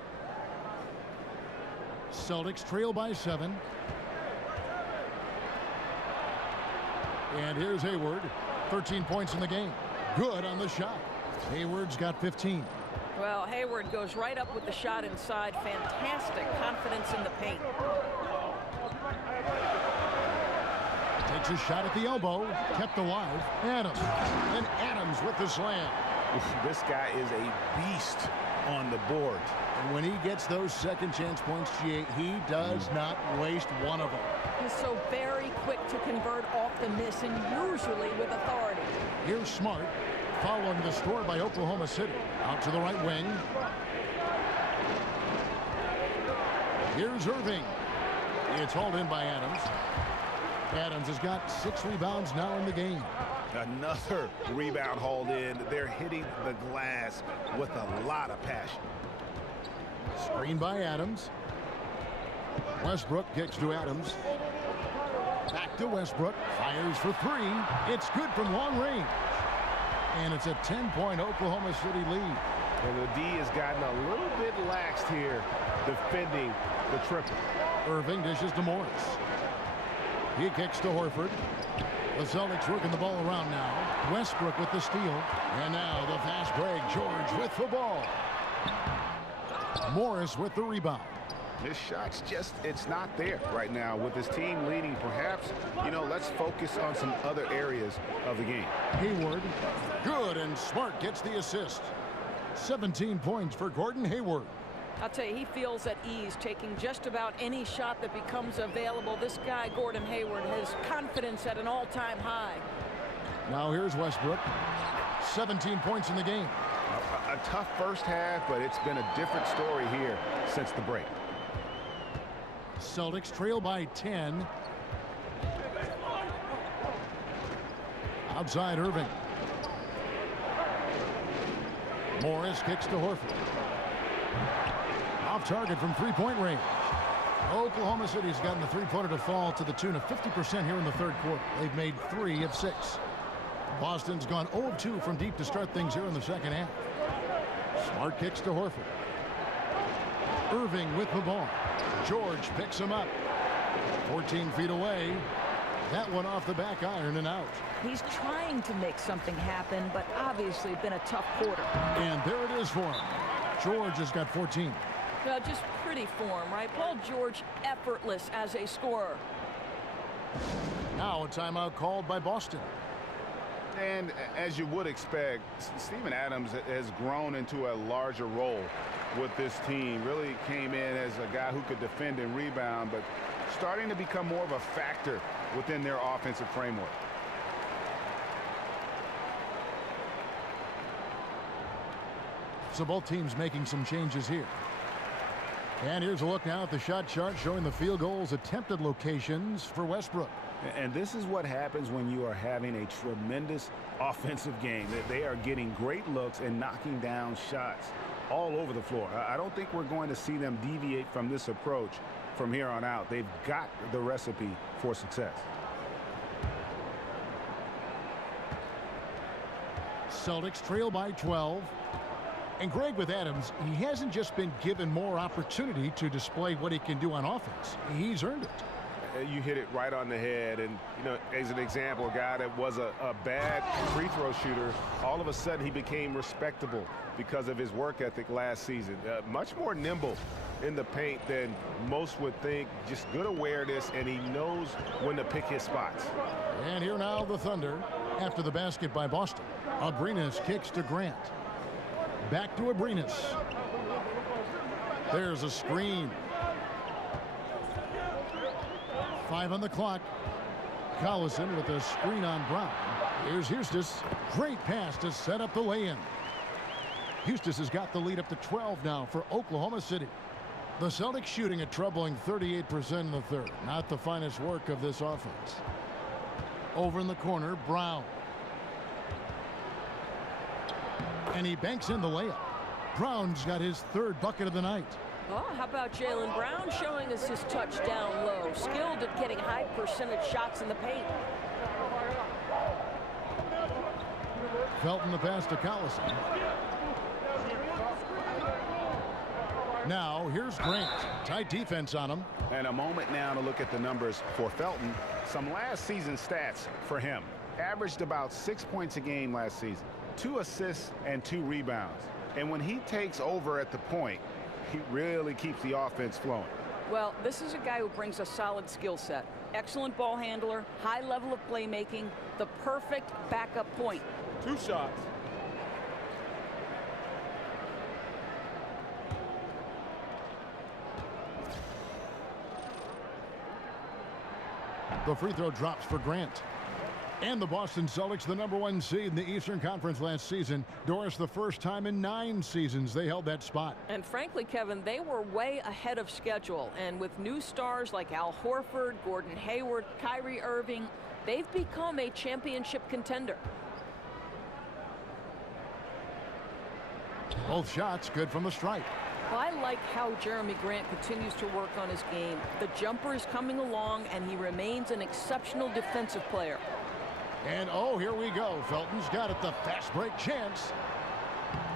Celtics trail by 7. And here's Hayward. 13 points in the game. Good on the shot. Hayward's got 15. Well, Hayward goes right up with the shot inside. Fantastic confidence in the paint. Takes a shot at the elbow. Kept alive. Adams. And Adams with the slam. This guy is a beast on the board. And when he gets those second chance points, G8, he does not waste one of them. He's so very quick to convert off the miss, and usually with authority. Here's Smart, following the score by Oklahoma City. Out to the right wing. Here's Irving. It's hauled in by Adams. Adams has got 6 rebounds now in the game. Another rebound hauled in. They're hitting the glass with a lot of passion. Screen by Adams. Westbrook kicks to Adams. Back to Westbrook. Fires for 3. It's good from long range. And it's a 10-point Oklahoma City lead. And the D has gotten a little bit laxed here defending the triple. Irving dishes to Morris. He kicks to Horford. The Celtics working the ball around now. Westbrook with the steal. And now the fast break. George with the ball. Morris with the rebound. His shot's just, it's not there right now. With his team leading, perhaps, let's focus on some other areas of the game. Hayward, good, and Smart gets the assist. 17 points for Gordon Hayward. I'll tell you, he feels at ease taking just about any shot that becomes available. This guy, Gordon Hayward, has confidence at an all-time high. Now here's Westbrook. 17 points in the game. A tough first half, but it's been a different story here since the break. Celtics trail by 10. Outside Irving. Morris kicks to Horford. Off target from 3-point range. Oklahoma City's gotten the three-pointer to fall to the tune of 50% here in the third quarter. They've made 3 of 6. Boston's gone 0-2 from deep to start things here in the second half. Smart kicks to Horford. Irving with the ball. George picks him up. 14 feet away. That one off the back iron and out. He's trying to make something happen, but obviously been a tough quarter. And there it is for him. George has got 14. Well, just pretty form, right? Paul George, effortless as a scorer. Now a timeout called by Boston. And as you would expect, Steven Adams has grown into a larger role with this team. Really came in as a guy who could defend and rebound, but starting to become more of a factor within their offensive framework. So both teams making some changes here. And here's a look now at the shot chart showing the field goals attempted locations for Westbrook. And this is what happens when you are having a tremendous offensive game. They are getting great looks and knocking down shots all over the floor. I don't think we're going to see them deviate from this approach from here on out. They've got the recipe for success. Celtics trail by 12. And Greg, with Adams, he hasn't just been given more opportunity to display what he can do on offense. He's earned it. You hit it right on the head. And, you know, as an example, a guy that was a bad free throw shooter, all of a sudden he became respectable because of his work ethic last season. Much more nimble in the paint than most would think. Just good awareness, and he knows when to pick his spots. And here now the Thunder after the basket by Boston. Abrinas kicks to Grant. Back to Abrinas. There's a screen. 5 on the clock. Collison with a screen on Brown. Here's Eustace. Great pass to set up the lay-in. Eustace has got the lead up to 12 now for Oklahoma City. The Celtics shooting a troubling 38% in the third. Not the finest work of this offense. Over in the corner, Brown. And he banks in the layup. Brown's got his third bucket of the night. Oh, how about Jaylen Brown showing us his touch down low. Skilled at getting high percentage shots in the paint. Felton the pass to Collison. Now here's Grant. Tight defense on him. And a moment now to look at the numbers for Felton. Some last season stats for him. Averaged about 6 points a game last season. 2 assists and 2 rebounds. And when he takes over at the point, he really keeps the offense flowing. Well, this is a guy who brings a solid skill set. Excellent ball handler, high level of playmaking, the perfect backup point. 2 shots. The free throw drops for Grant. And the Boston Celtics, the #1 seed in the Eastern Conference last season. Doris, the first time in 9 seasons they held that spot. And frankly, Kevin, they were way ahead of schedule. And with new stars like Al Horford, Gordon Hayward, Kyrie Irving, they've become a championship contender. Both shots good from the stripe. Well, I like how Jeremy Grant continues to work on his game. The jumper is coming along, and he remains an exceptional defensive player. And oh, here we go. Felton's got it, the fast break chance.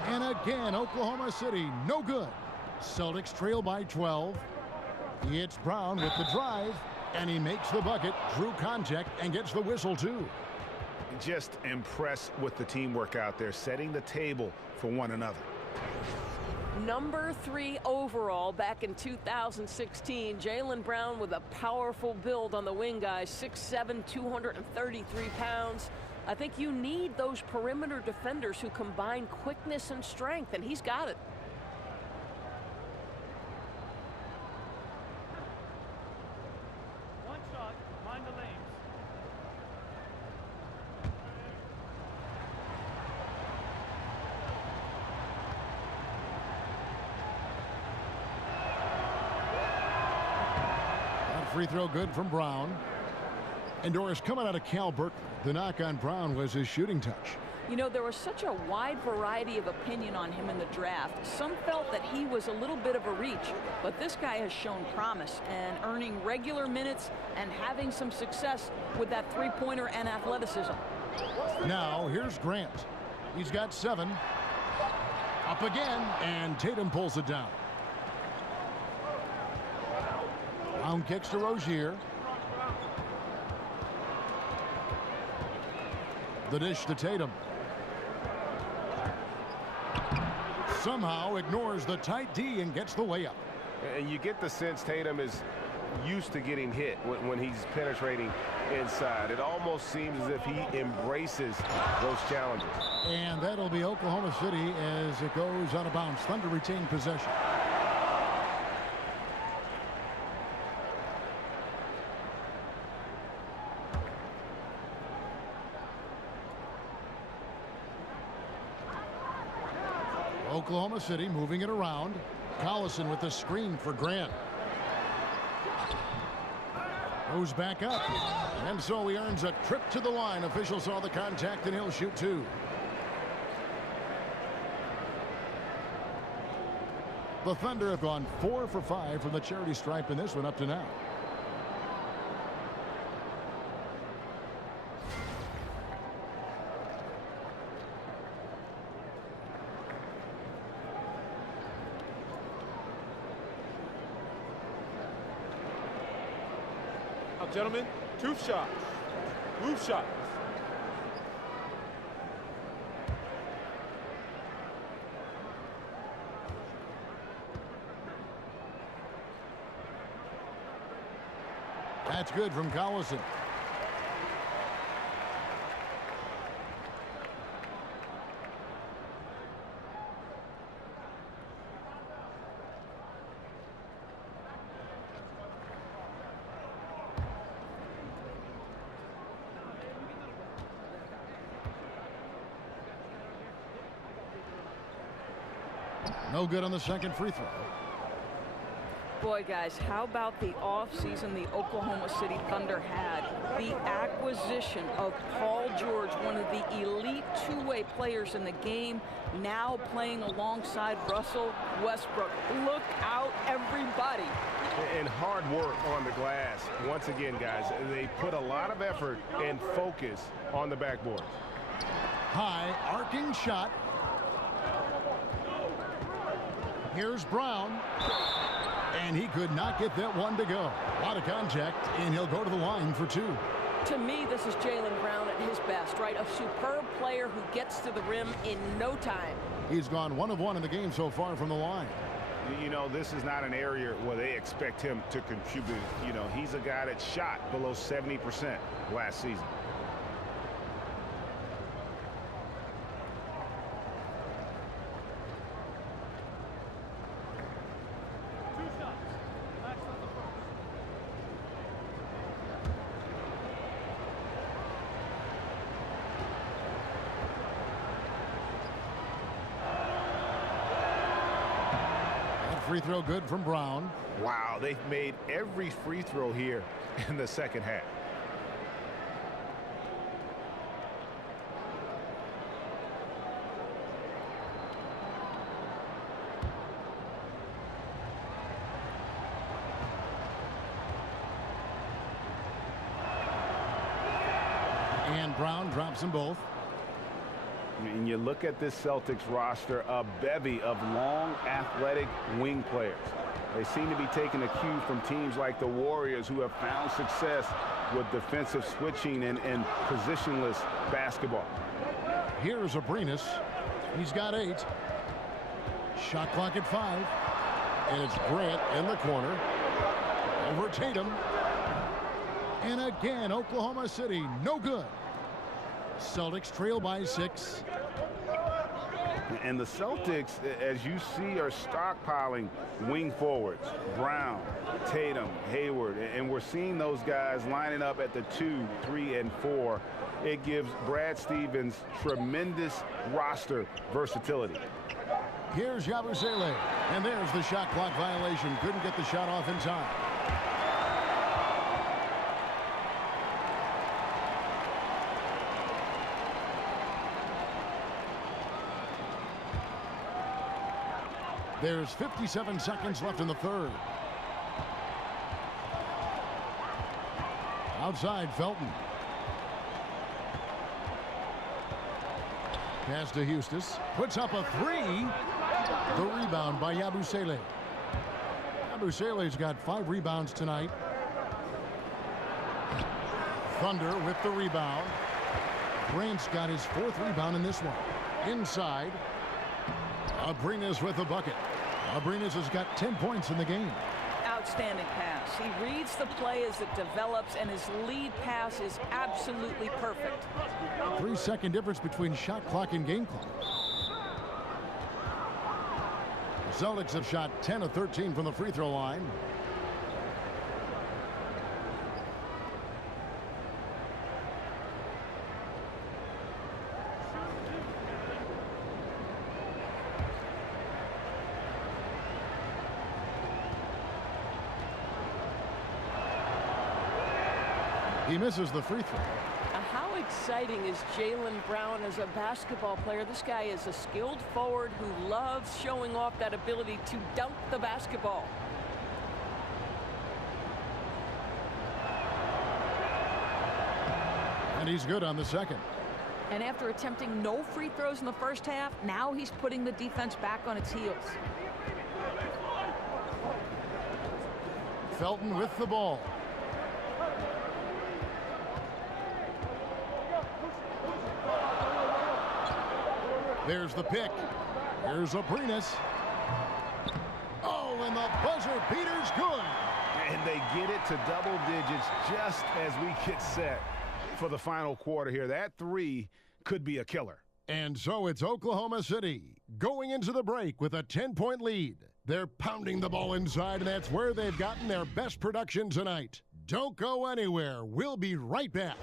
And again, Oklahoma City, no good. Celtics trail by 12. It's Brown with the drive, and he makes the bucket, drew contact, and gets the whistle too. Just impressed with the teamwork out there, setting the table for one another. Number 3 overall back in 2016. Jaylen Brown with a powerful build on the wing, guys. 6'7", 233 pounds. I think you need those perimeter defenders who combine quickness and strength, and he's got it. One shot, mind the lanes. Free throw good from Brown. And Doris, coming out of Cal Berkeley, the knock on Brown was his shooting touch. You know, there was such a wide variety of opinion on him in the draft. Some felt that he was a little bit of a reach, but this guy has shown promise and earning regular minutes and having some success with that three-pointer and athleticism. Now here's Grant. He's got 7. Up again, and Tatum pulls it down. Brown kicks to Rozier. The dish to Tatum. Somehow ignores the tight D and gets the layup. And you get the sense Tatum is used to getting hit when he's penetrating inside. It almost seems as if he embraces those challenges. And that'll be Oklahoma City as it goes out of bounds. Thunder retain possession. Oklahoma City moving it around. Collison with the screen for Grant. Goes back up. And so he earns a trip to the line. Officials saw the contact and he'll shoot 2. The Thunder have gone 4 for 5 from the charity stripe in this one up to now. Gentlemen, 2 shots. Move shots. That's good from Collison. No good on the second free throw. Boy, guys, how about the offseason the Oklahoma City Thunder had? The acquisition of Paul George, one of the elite two-way players in the game, now playing alongside Russell Westbrook. Look out, everybody. And hard work on the glass. Once again, guys, they put a lot of effort and focus on the backboard. High arcing shot. Here's Brown. And he could not get that one to go. A lot of contact, and he'll go to the line for 2. To me, this is Jaylen Brown at his best, right? A superb player who gets to the rim in no time. He's gone 1 of 1 in the game so far from the line. You know, this is not an area where they expect him to contribute. You know, he's a guy that shot below 70% last season. Free throw good from Brown. Wow, they've made every free throw here in the second half. And Brown drops them both. And you look at this Celtics roster, a bevy of long, athletic wing players. They seem to be taking a cue from teams like the Warriors, who have found success with defensive switching and positionless basketball. Here's Abrinas. He's got 8. Shot clock at 5. And it's Grant in the corner. Over Tatum. And again, Oklahoma City, no good. Celtics trail by 6. And the Celtics, as you see, are stockpiling wing forwards. Brown, Tatum, Hayward. And we're seeing those guys lining up at the 2, 3, and 4. It gives Brad Stevens tremendous roster versatility. Here's Yabusele. And there's the shot clock violation. Couldn't get the shot off in time. There's 57 seconds left in the third. Outside, Felton. Pass to Eustace. Puts up a three. The rebound by Yabusele. Yabusele's got 5 rebounds tonight. Thunder with the rebound. Grant's got his 4th rebound in this one. Inside. Abrinas with the bucket. Abrinas has got 10 points in the game. Outstanding pass. He reads the play as it develops, and his lead pass is absolutely perfect. 3-second difference between shot clock and game clock. The Celtics have shot 10 of 13 from the free throw line. He misses the free throw. How exciting is Jaylen Brown as a basketball player? This guy is a skilled forward who loves showing off that ability to dunk the basketball. And he's good on the second. And after attempting no free throws in the first half, now he's putting the defense back on its heels. Felton with the ball. There's the pick. Here's Abrinas. Oh, and the buzzer beater's good. And they get it to double digits just as we get set for the final quarter here. That 3 could be a killer. And so it's Oklahoma City going into the break with a 10-point lead. They're pounding the ball inside, and that's where they've gotten their best production tonight. Don't go anywhere. We'll be right back.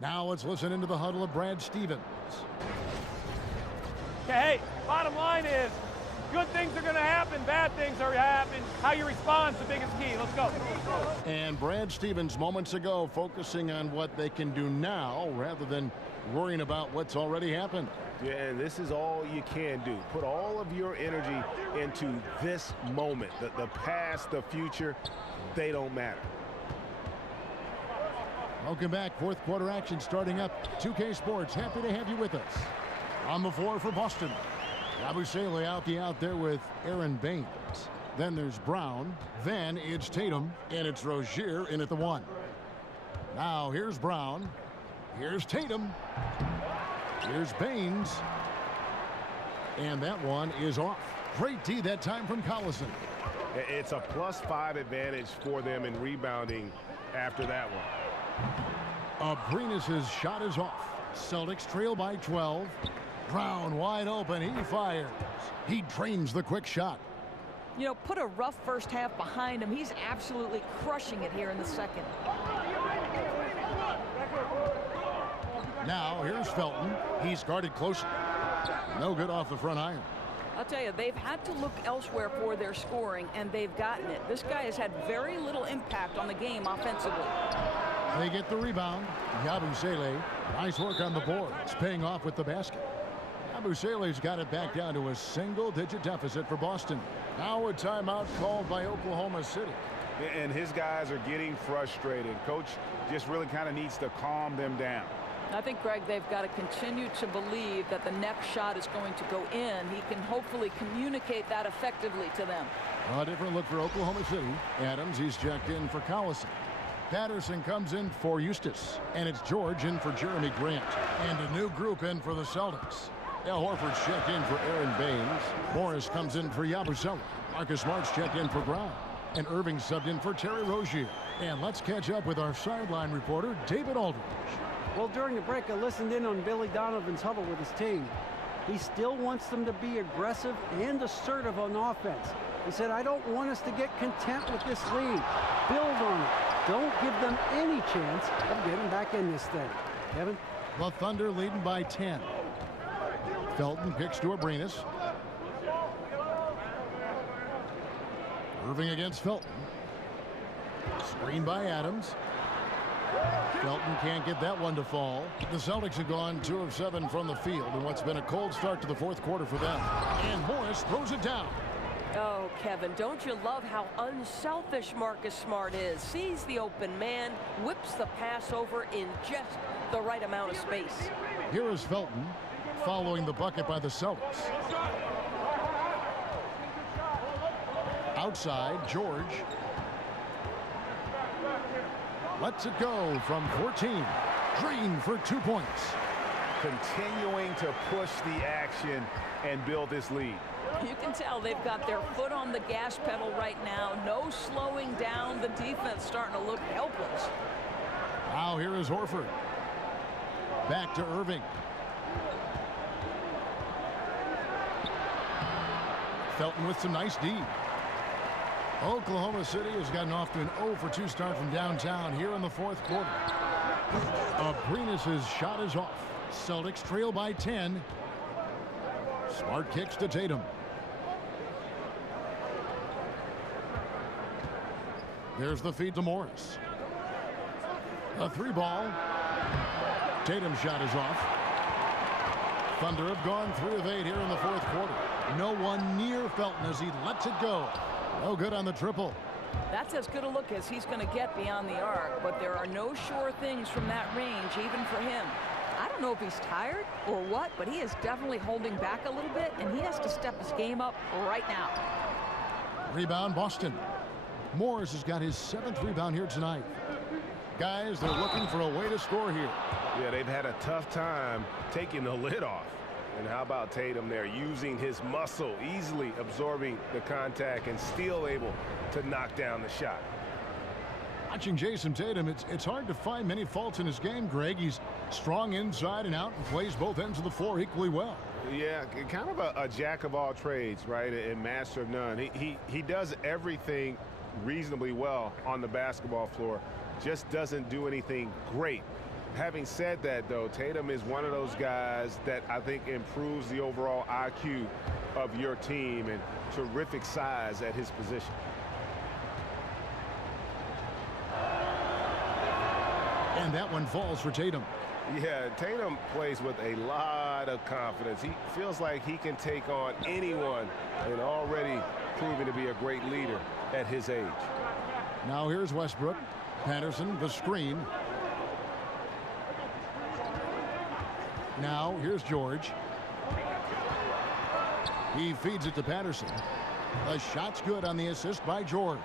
Now let's listen into the huddle of Brad Stevens. Okay, hey, bottom line is, good things are going to happen, bad things are happening. How you respond is the biggest key. Let's go. And Brad Stevens moments ago focusing on what they can do now rather than worrying about what's already happened. Yeah, and this is all you can do. Put all of your energy into this moment. The past, the future, they don't matter. Welcome back. 4th quarter action starting up. 2K Sports, happy to have you with us. On the floor for Boston. Yabusele out there with Aaron Baines. Then there's Brown. Then it's Tatum. And it's Rozier in at the 1. Now here's Brown. Here's Tatum. Here's Baines. And that one is off. Great D that time from Collison. It's a +5 advantage for them in rebounding after that one. Abrinas' shot is off. Celtics trail by 12. Brown wide open. He fires. He drains the quick shot. You know, put a rough first half behind him. He's absolutely crushing it here in the second. Now here's Felton. He's guarded closely. No good off the front iron. I'll tell you, they've had to look elsewhere for their scoring, and they've gotten it. This guy has had very little impact on the game offensively. They get the rebound. Yabusele, nice work on the boards, paying off with the basket. Yabusele's got it back down to a single-digit deficit for Boston. Now a timeout called by Oklahoma City. And his guys are getting frustrated. Coach just really kind of needs to calm them down. I think, Greg, they've got to continue to believe that the next shot is going to go in. He can hopefully communicate that effectively to them. A different look for Oklahoma City. Adams, he's checked in for Collison. Patterson comes in for Eustace. And it's George in for Jeremy Grant. And a new group in for the Celtics. Al Horford's checked in for Aaron Baines. Morris comes in for Yabusele. Marcus Smart's checked in for Brown. And Irving subbed in for Terry Rozier. And let's catch up with our sideline reporter, David Aldridge. Well, during the break, I listened in on Billy Donovan's huddle with his team. He still wants them to be aggressive and assertive on offense. He said, I don't want us to get content with this lead. Build on it. Don't give them any chance of getting back in this thing. Kevin? The Thunder leading by 10. Felton picks to Abrinas. Irving against Felton. Screen by Adams. Felton can't get that one to fall. The Celtics have gone 2 of 7 from the field in what's been a cold start to the 4th quarter for them. And Morris throws it down. Oh, Kevin, don't you love how unselfish Marcus Smart is? Sees the open man, whips the pass over in just the right amount of space. Here is Felton following the bucket by the Celtics. Outside, George lets it go from 14. Green for 2 points. Continuing to push the action and build this lead. You can tell they've got their foot on the gas pedal right now. No slowing down. The defense starting to look helpless. Now here is Horford. Back to Irving. Felton with some nice D. Oklahoma City has gotten off to an 0-for-2 start from downtown here in the fourth quarter. Abrinas' shot is off. Celtics trail by 10. Smart kicks to Tatum. There's the feed to Morris. A 3-ball. Tatum's shot is off. Thunder have gone 3 of 8 here in the fourth quarter. No one near Felton as he lets it go. No good on the triple. That's as good a look as he's going to get beyond the arc, but there are no sure things from that range, even for him. I don't know if he's tired or what, but he is definitely holding back a little bit, and he has to step his game up right now. Rebound, Boston. Morris has got his 7th rebound here tonight. Guys, they're looking for a way to score here. Yeah, they've had a tough time taking the lid off. And how about Tatum there, using his muscle, easily absorbing the contact and still able to knock down the shot. Watching Jason Tatum, it's hard to find many faults in his game, Greg. He's strong inside and out and plays both ends of the floor equally well. Yeah, kind of a jack of all trades, right, and master of none. He does everything reasonably well on the basketball floor, just doesn't do anything great. Having said that, though, Tatum is one of those guys that I think improves the overall IQ of your team, and terrific size at his position. And that one falls for Tatum. Yeah, Tatum plays with a lot of confidence. He feels like he can take on anyone, and already proving to be a great leader at his age. Now here's Westbrook. Patterson, the screen. Now here's George. He feeds it to Patterson. The shot's good on the assist by George.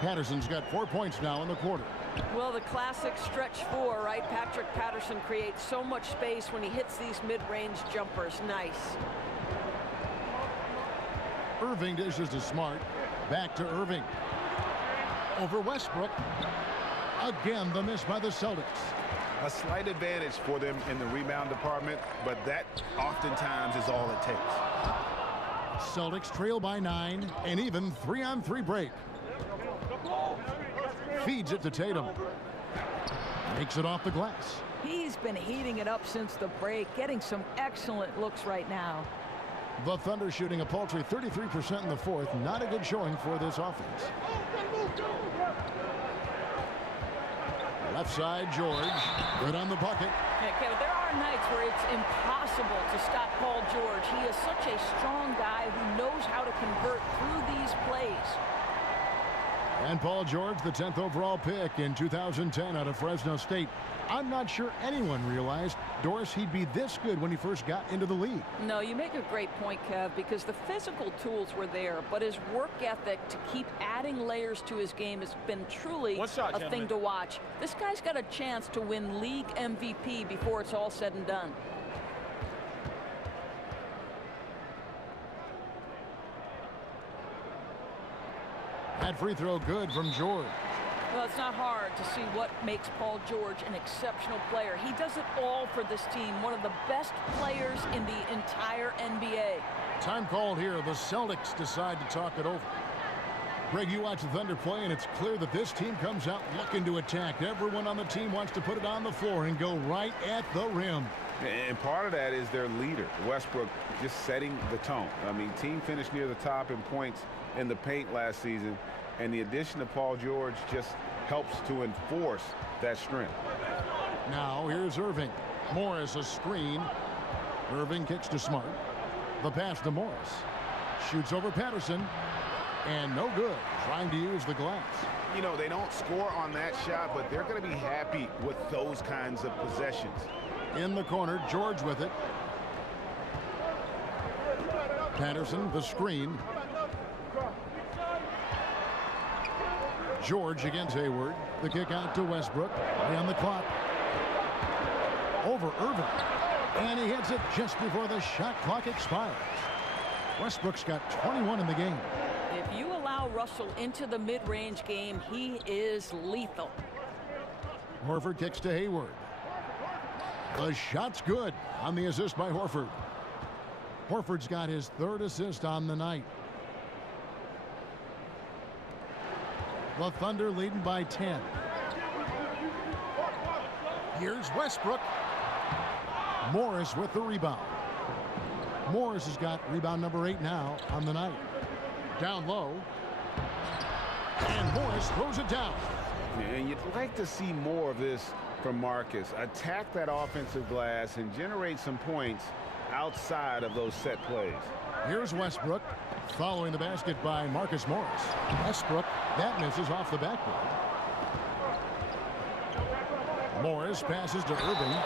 Patterson's got 4 points now in the quarter. Well, the classic stretch 4, right? Patrick Patterson creates so much space when he hits these mid-range jumpers. Nice. Irving dishes to Smart. Back to Irving. Over Westbrook. Again, the miss by the Celtics. A slight advantage for them in the rebound department, but that oftentimes is all it takes. Celtics trail by 9, and even 3-on-3 break. Feeds it to Tatum. Makes it off the glass. He's been heating it up since the break, getting some excellent looks right now. The Thunder shooting a paltry 33% in the fourth. Not a good showing for this offense. Left side, George. Good on the bucket. Yeah, Kevin, there are nights where it's impossible to stop Paul George. He is such a strong guy who knows how to convert through these plays. And Paul George, the 10th overall pick in 2010 out of Fresno State. I'm not sure anyone realized, Doris, he'd be this good when he first got into the league. No, you make a great point, Kev, because the physical tools were there, but his work ethic to keep adding layers to his game has been truly a thing to watch. This guy's got a chance to win league MVP before it's all said and done. That free throw good from George. Well, it's not hard to see what makes Paul George an exceptional player. He does it all for this team. One of the best players in the entire NBA. Time called here. The Celtics decide to talk it over. Greg, you watch the Thunder play, and it's clear that this team comes out looking to attack. Everyone on the team wants to put it on the floor and go right at the rim. And part of that is their leader, Westbrook, just setting the tone. I mean, team finished near the top in points in the paint last season, and the addition of Paul George just helps to enforce that strength. Now here's Irving. Morris a screen. Irving kicks to Smart. The pass to Morris. Shoots over Patterson. And no good. Trying to use the glass. You know, they don't score on that shot, but they're going to be happy with those kinds of possessions. In the corner, George with it. Patterson, the screen. George against Hayward. The kick out to Westbrook. On the clock. Over Irving. And he hits it just before the shot clock expires. Westbrook's got 21 in the game. If you allow Russell into the mid-range game, he is lethal. Horford kicks to Hayward. The shot's good on the assist by Horford. Horford's got his 3rd assist on the night. The Thunder leading by 10. Here's Westbrook. Morris with the rebound. Morris has got rebound number 8 now on the night. Down low. And Morris throws it down. And you'd like to see more of this from Marcus. Attack that offensive glass and generate some points outside of those set plays. Here's Westbrook following the basket by Marcus Morris. Westbrook, that misses off the backboard. Morris passes to Irving.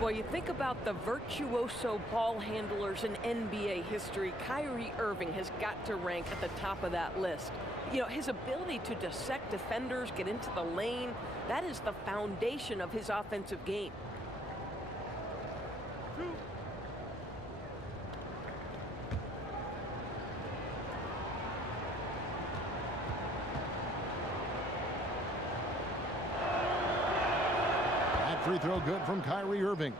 Well, you think about the virtuoso ball handlers in NBA history, Kyrie Irving has got to rank at the top of that list. You know, his ability to dissect defenders, get into the lane, that is the foundation of his offensive game. That free throw good from Kyrie Irving.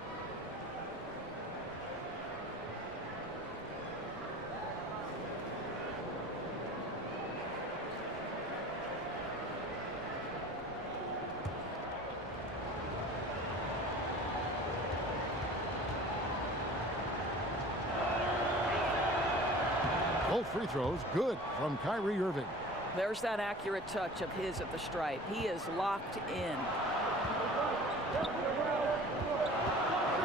Both free throws good from Kyrie Irving. There's that accurate touch of his at the stripe. He is locked in.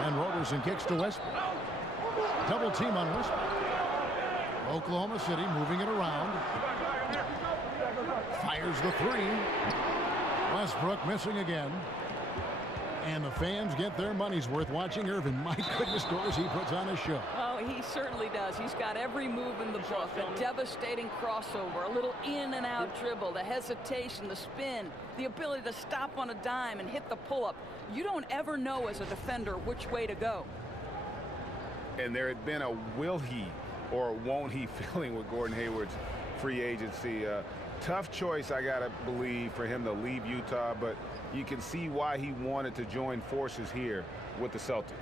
And Roberson kicks to Westbrook. Double team on Westbrook. Oklahoma City moving it around. Fires the 3. Westbrook missing again. And the fans get their money's worth watching Irving. My goodness, Doris, he puts on a show. Oh, he certainly does. He's got every move in the book. A devastating crossover, a little in and out dribble, the hesitation, the spin, the ability to stop on a dime and hit the pull-up. You don't ever know as a defender which way to go. And there had been a will he or won't he feeling with Gordon Hayward's free agency. Tough choice, I got to believe, for him to leave Utah, but you can see why he wanted to join forces here with the Celtics.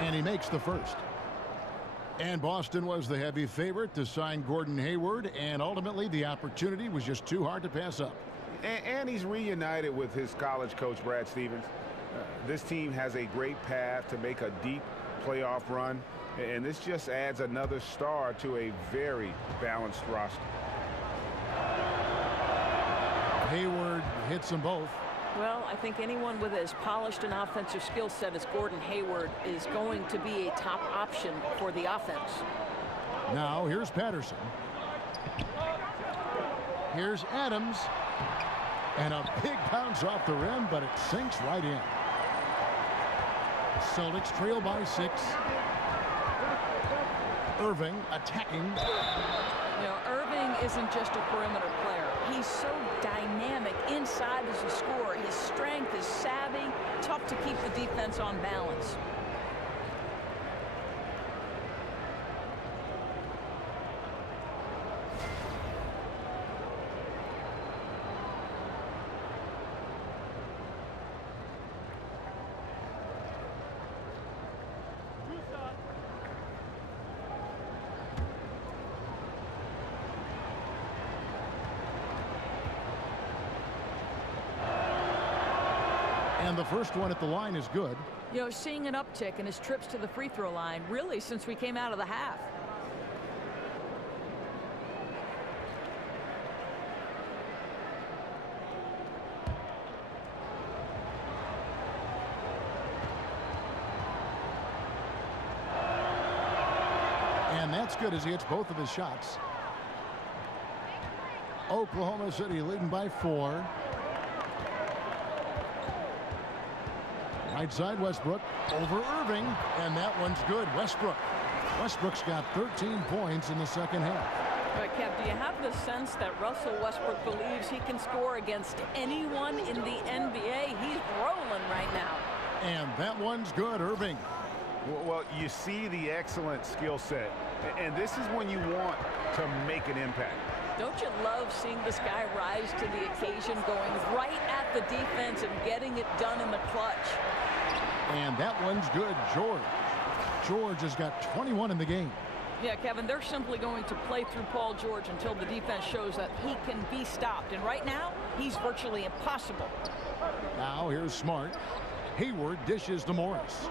And he makes the first. And Boston was the heavy favorite to sign Gordon Hayward, and ultimately the opportunity was just too hard to pass up. And he's reunited with his college coach, Brad Stevens. This team has a great path to make a deep playoff run, and this just adds another star to a very balanced roster. Hayward hits them both. Well, I think anyone with as polished an offensive skill set as Gordon Hayward is going to be a top option for the offense. Now here's Patterson. Here's Adams. And a big bounce off the rim, but it sinks right in. Celtics trail by 6. Irving attacking. You know, Irving isn't just a perimeter player. He's so dynamic inside as a scorer. His strength is savvy, tough to keep the defense on balance. And the first one at the line is good. You know, seeing an uptick in his trips to the free throw line, really, since we came out of the half. And that's good as he hits both of his shots. Oklahoma City leading by 4. Right side, Westbrook over Irving, and that one's good. Westbrook's got 13 points in the second half. Right, Kev, do you have the sense that Russell Westbrook believes he can score against anyone in the NBA? He's rolling right now. And that one's good, Irving. Well, you see the excellent skill set, and this is when you want to make an impact. Don't you love seeing this guy rise to the occasion, going right at the defense and getting it done in the clutch? And that one's good, George. George has got 21 in the game. Yeah, Kevin, they're simply going to play through Paul George until the defense shows that he can be stopped. And right now, he's virtually impossible. Now here's Smart. Hayward dishes to Morris.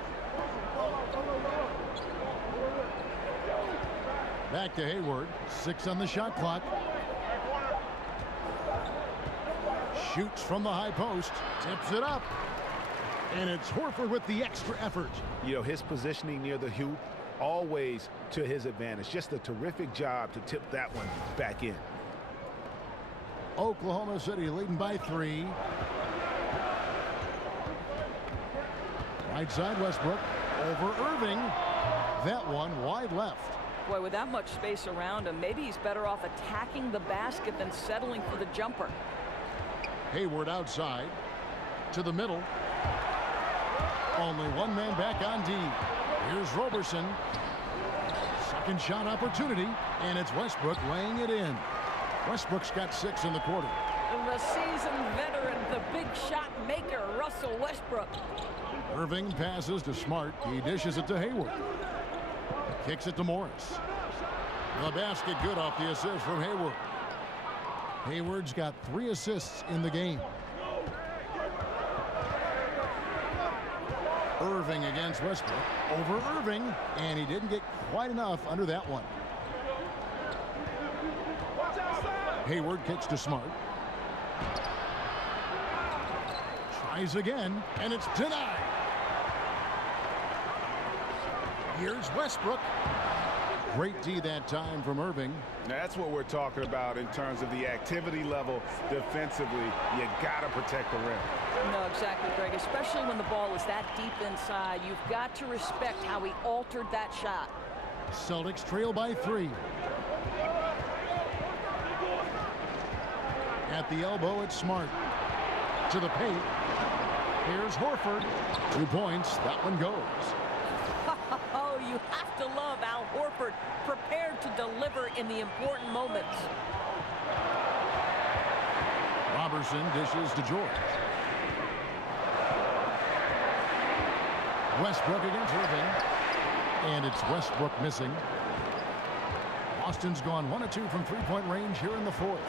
Back to Hayward. 6 on the shot clock. Shoots from the high post. Tips it up. And it's Horford with the extra effort. You know, his positioning near the hoop, always to his advantage. Just a terrific job to tip that one back in. Oklahoma City leading by 3. Right side, Westbrook over Irving. That one wide left. Boy, with that much space around him, maybe he's better off attacking the basket than settling for the jumper. Hayward outside to the middle. Only one man back on D. Here's Roberson. Second shot opportunity, and it's Westbrook laying it in. Westbrook's got 6 in the quarter. The seasoned veteran, the big shot maker, Russell Westbrook. Irving passes to Smart. He dishes it to Hayward. Kicks it to Morris. The basket good off the assist from Hayward. Hayward's got 3 assists in the game. Irving against Westbrook. Over Irving, and he didn't get quite enough under that one. Hayward kicks to Smart. Tries again, and it's denied. Here's Westbrook. Great D that time from Irving. That's what we're talking about in terms of the activity level defensively. You got to protect the rim. No, exactly, Greg. Especially when the ball is that deep inside. You've got to respect how he altered that shot. Celtics trail by 3. At the elbow, it's Smart. To the paint. Here's Horford. 2 points. That one goes. Oh, you have to love Al Horford, prepared to deliver in the important moments. Roberson dishes to George. Westbrook against Irving. And it's Westbrook missing. Boston's gone 1 of 2 from three-point range here in the 4th.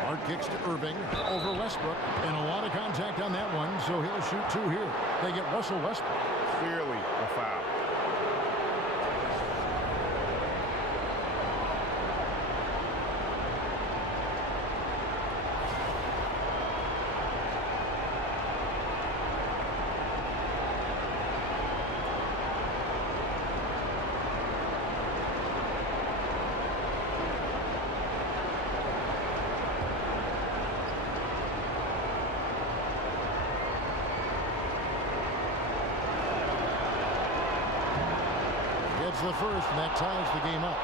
Smart kicks to Irving over Westbrook. And a lot of contact on that one, so he'll shoot 2 here. They get Russell Westbrook. Clearly a foul. Gets the first, and that ties the game up.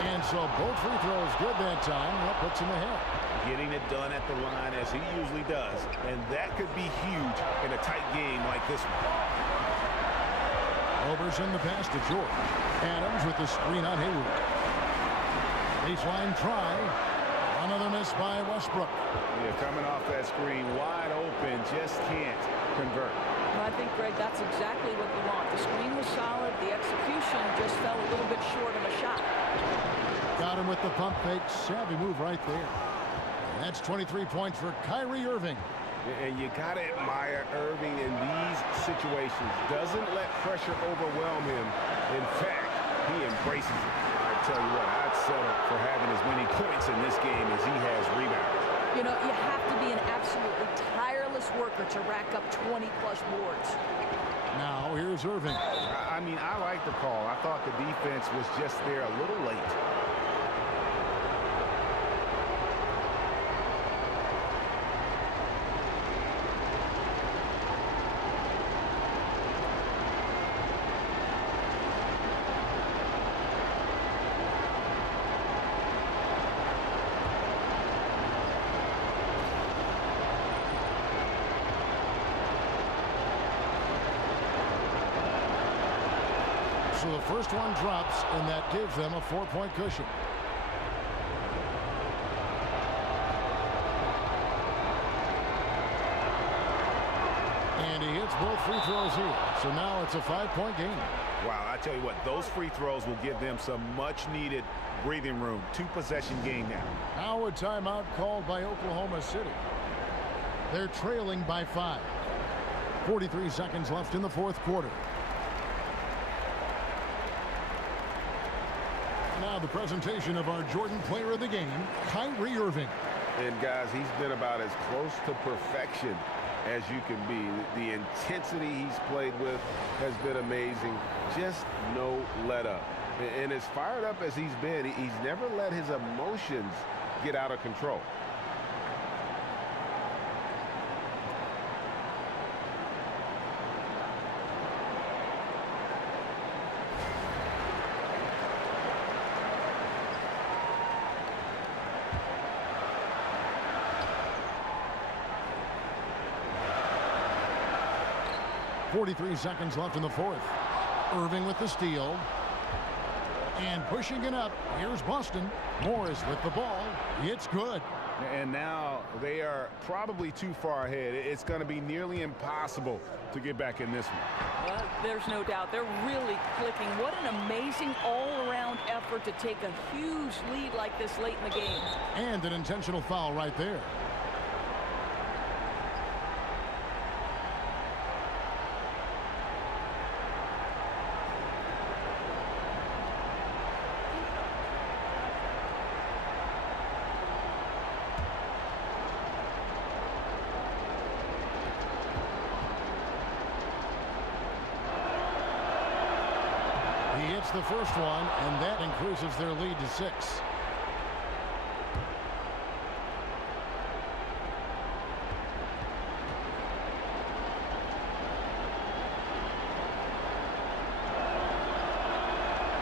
And so both free throws good that time. That puts him ahead. Getting it done at the line as he usually does. And that could be huge in a tight game like this one. Roberson the pass to George. Adams with the screen on Hayward. Baseline try. Another miss by Westbrook. Yeah, coming off that screen, wide open, just can't convert. Well, I think, Greg, that's exactly what you want. The screen was solid. The execution just fell a little bit short of a shot. Got him with the pump fake. Savvy move right there. And that's 23 points for Kyrie Irving. And you got to admire Irving in these situations. Doesn't let pressure overwhelm him. In fact, he embraces it. I tell you what, I'd settle for having as many points in this game as he has rebounds. You know, you have to be an absolutely tireless worker to rack up 20-plus boards. Now, here's Irving. I mean, I like the call. I thought the defense was just there a little late. So the first one drops, and that gives them a 4-point cushion. And he hits both free throws here. So now it's a 5-point game. Wow, I tell you what, those free throws will give them some much-needed breathing room. 2-possession game now. Now a timeout called by Oklahoma City. They're trailing by 5. 43 seconds left in the fourth quarter. Now the presentation of our Jordan Player of the Game, Kyrie Irving. And guys, he's been about as close to perfection as you can be. The intensity he's played with has been amazing. Just no let up. And as fired up as he's been, he's never let his emotions get out of control. .43 seconds left in the fourth. Irving with the steal. And pushing it up. Here's Boston. Morris with the ball. It's good. And now they are probably too far ahead. It's going to be nearly impossible to get back in this one. Well, there's no doubt. They're really clicking. What an amazing all-around effort to take a huge lead like this late in the game. And an intentional foul right there. He hits the first one, and that increases their lead to 6.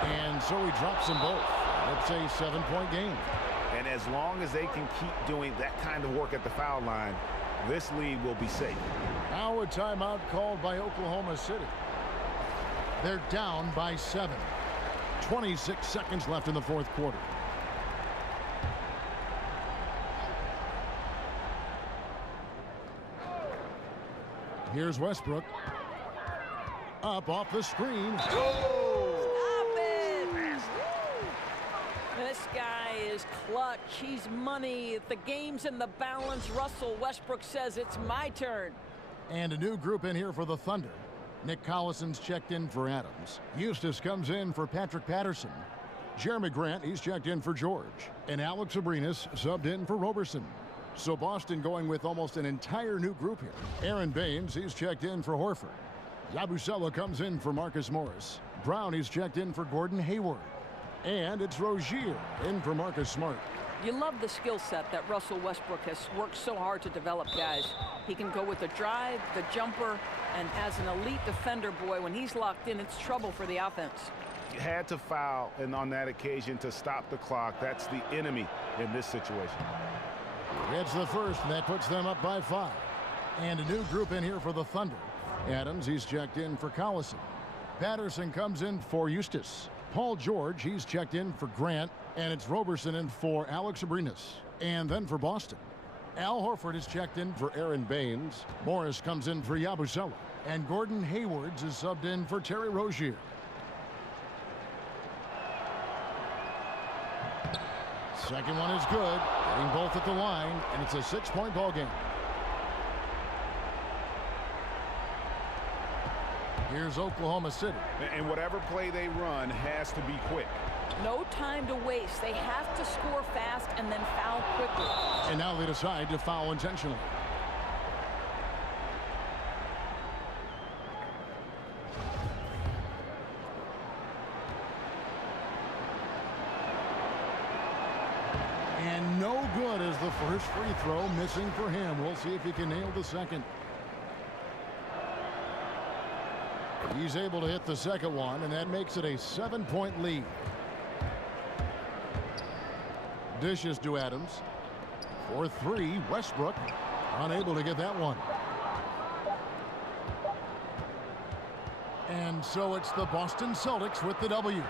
And so he drops them both. It's a 7-point game. And as long as they can keep doing that kind of work at the foul line, this lead will be safe. Now a timeout called by Oklahoma City. They're down by 7. 26 seconds left in the fourth quarter. Here's Westbrook. Up off the screen. Stop it! This guy is clutch. He's money. The game's in the balance. Russell Westbrook says it's my turn. And a new group in here for the Thunder. Nick Collison's checked in for Adams. Eustace comes in for Patrick Patterson. Jeremy Grant, he's checked in for George. And Alex Abrinas subbed in for Roberson. So Boston going with almost an entire new group here. Aaron Baines, he's checked in for Horford. Yabusele comes in for Marcus Morris. Brown, he's checked in for Gordon Hayward. And it's Rozier in for Marcus Smart. You love the skill set that Russell Westbrook has worked so hard to develop, guys. He can go with the drive, the jumper, and as an elite defender, boy, when he's locked in, it's trouble for the offense. You had to foul, and on that occasion, to stop the clock. That's the enemy in this situation. It's the first, and that puts them up by 5. And a new group in here for the Thunder. Adams, he's checked in for Collison. Patterson comes in for Eustace. Paul George, he's checked in for Grant. And it's Roberson in for Alex Abrinas. And then for Boston, Al Horford is checked in for Aaron Baines. Morris comes in for Yabusele. And Gordon Haywards is subbed in for Terry Rozier. Second one is good. Getting both at the line, and it's a 6-point ball game. Here's Oklahoma City. And whatever play they run has to be quick. No time to waste. They have to score fast and then foul quickly. And now they decide to foul intentionally. And no good as the first free throw missing for him. We'll see if he can nail the second. He's able to hit the second one, and that makes it a 7-point lead. Dishes to Adams. For three, Westbrook unable to get that one. And so it's the Boston Celtics with the W.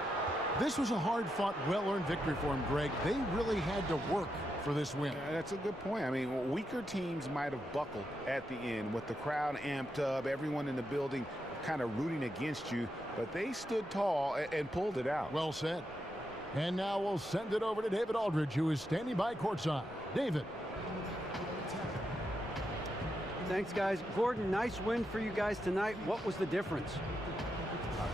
This was a hard-fought, well-earned victory for him, Greg. They really had to work for this win. That's a good point. I mean, weaker teams might have buckled at the end with the crowd amped up, everyone in the building kind of rooting against you, but they stood tall and pulled it out. Well said. And now we'll send it over to David Aldridge, who is standing by courtside. David. Thanks, guys. Gordon, nice win for you guys tonight. What was the difference?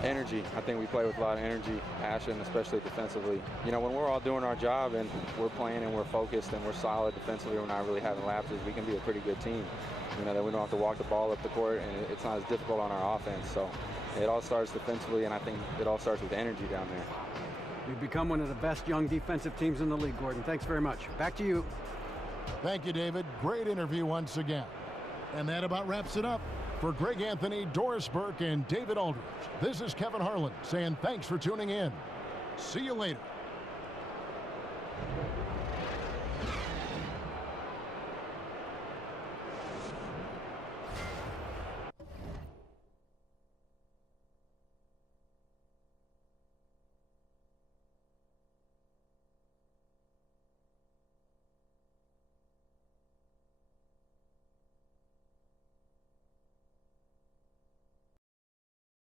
Energy. I think we play with a lot of energy, passion, especially defensively. You know, when we're all doing our job and we're playing and we're focused and we're solid defensively, we're not really having lapses, we can be a pretty good team. You know, that we don't have to walk the ball up the court, and it's not as difficult on our offense. So it all starts defensively, and I think it all starts with energy down there. You've become one of the best young defensive teams in the league, Gordon. Thanks very much. Back to you. Thank you, David. Great interview once again. And that about wraps it up. For Greg Anthony, Doris Burke, and David Aldridge, this is Kevin Harlan saying thanks for tuning in. See you later.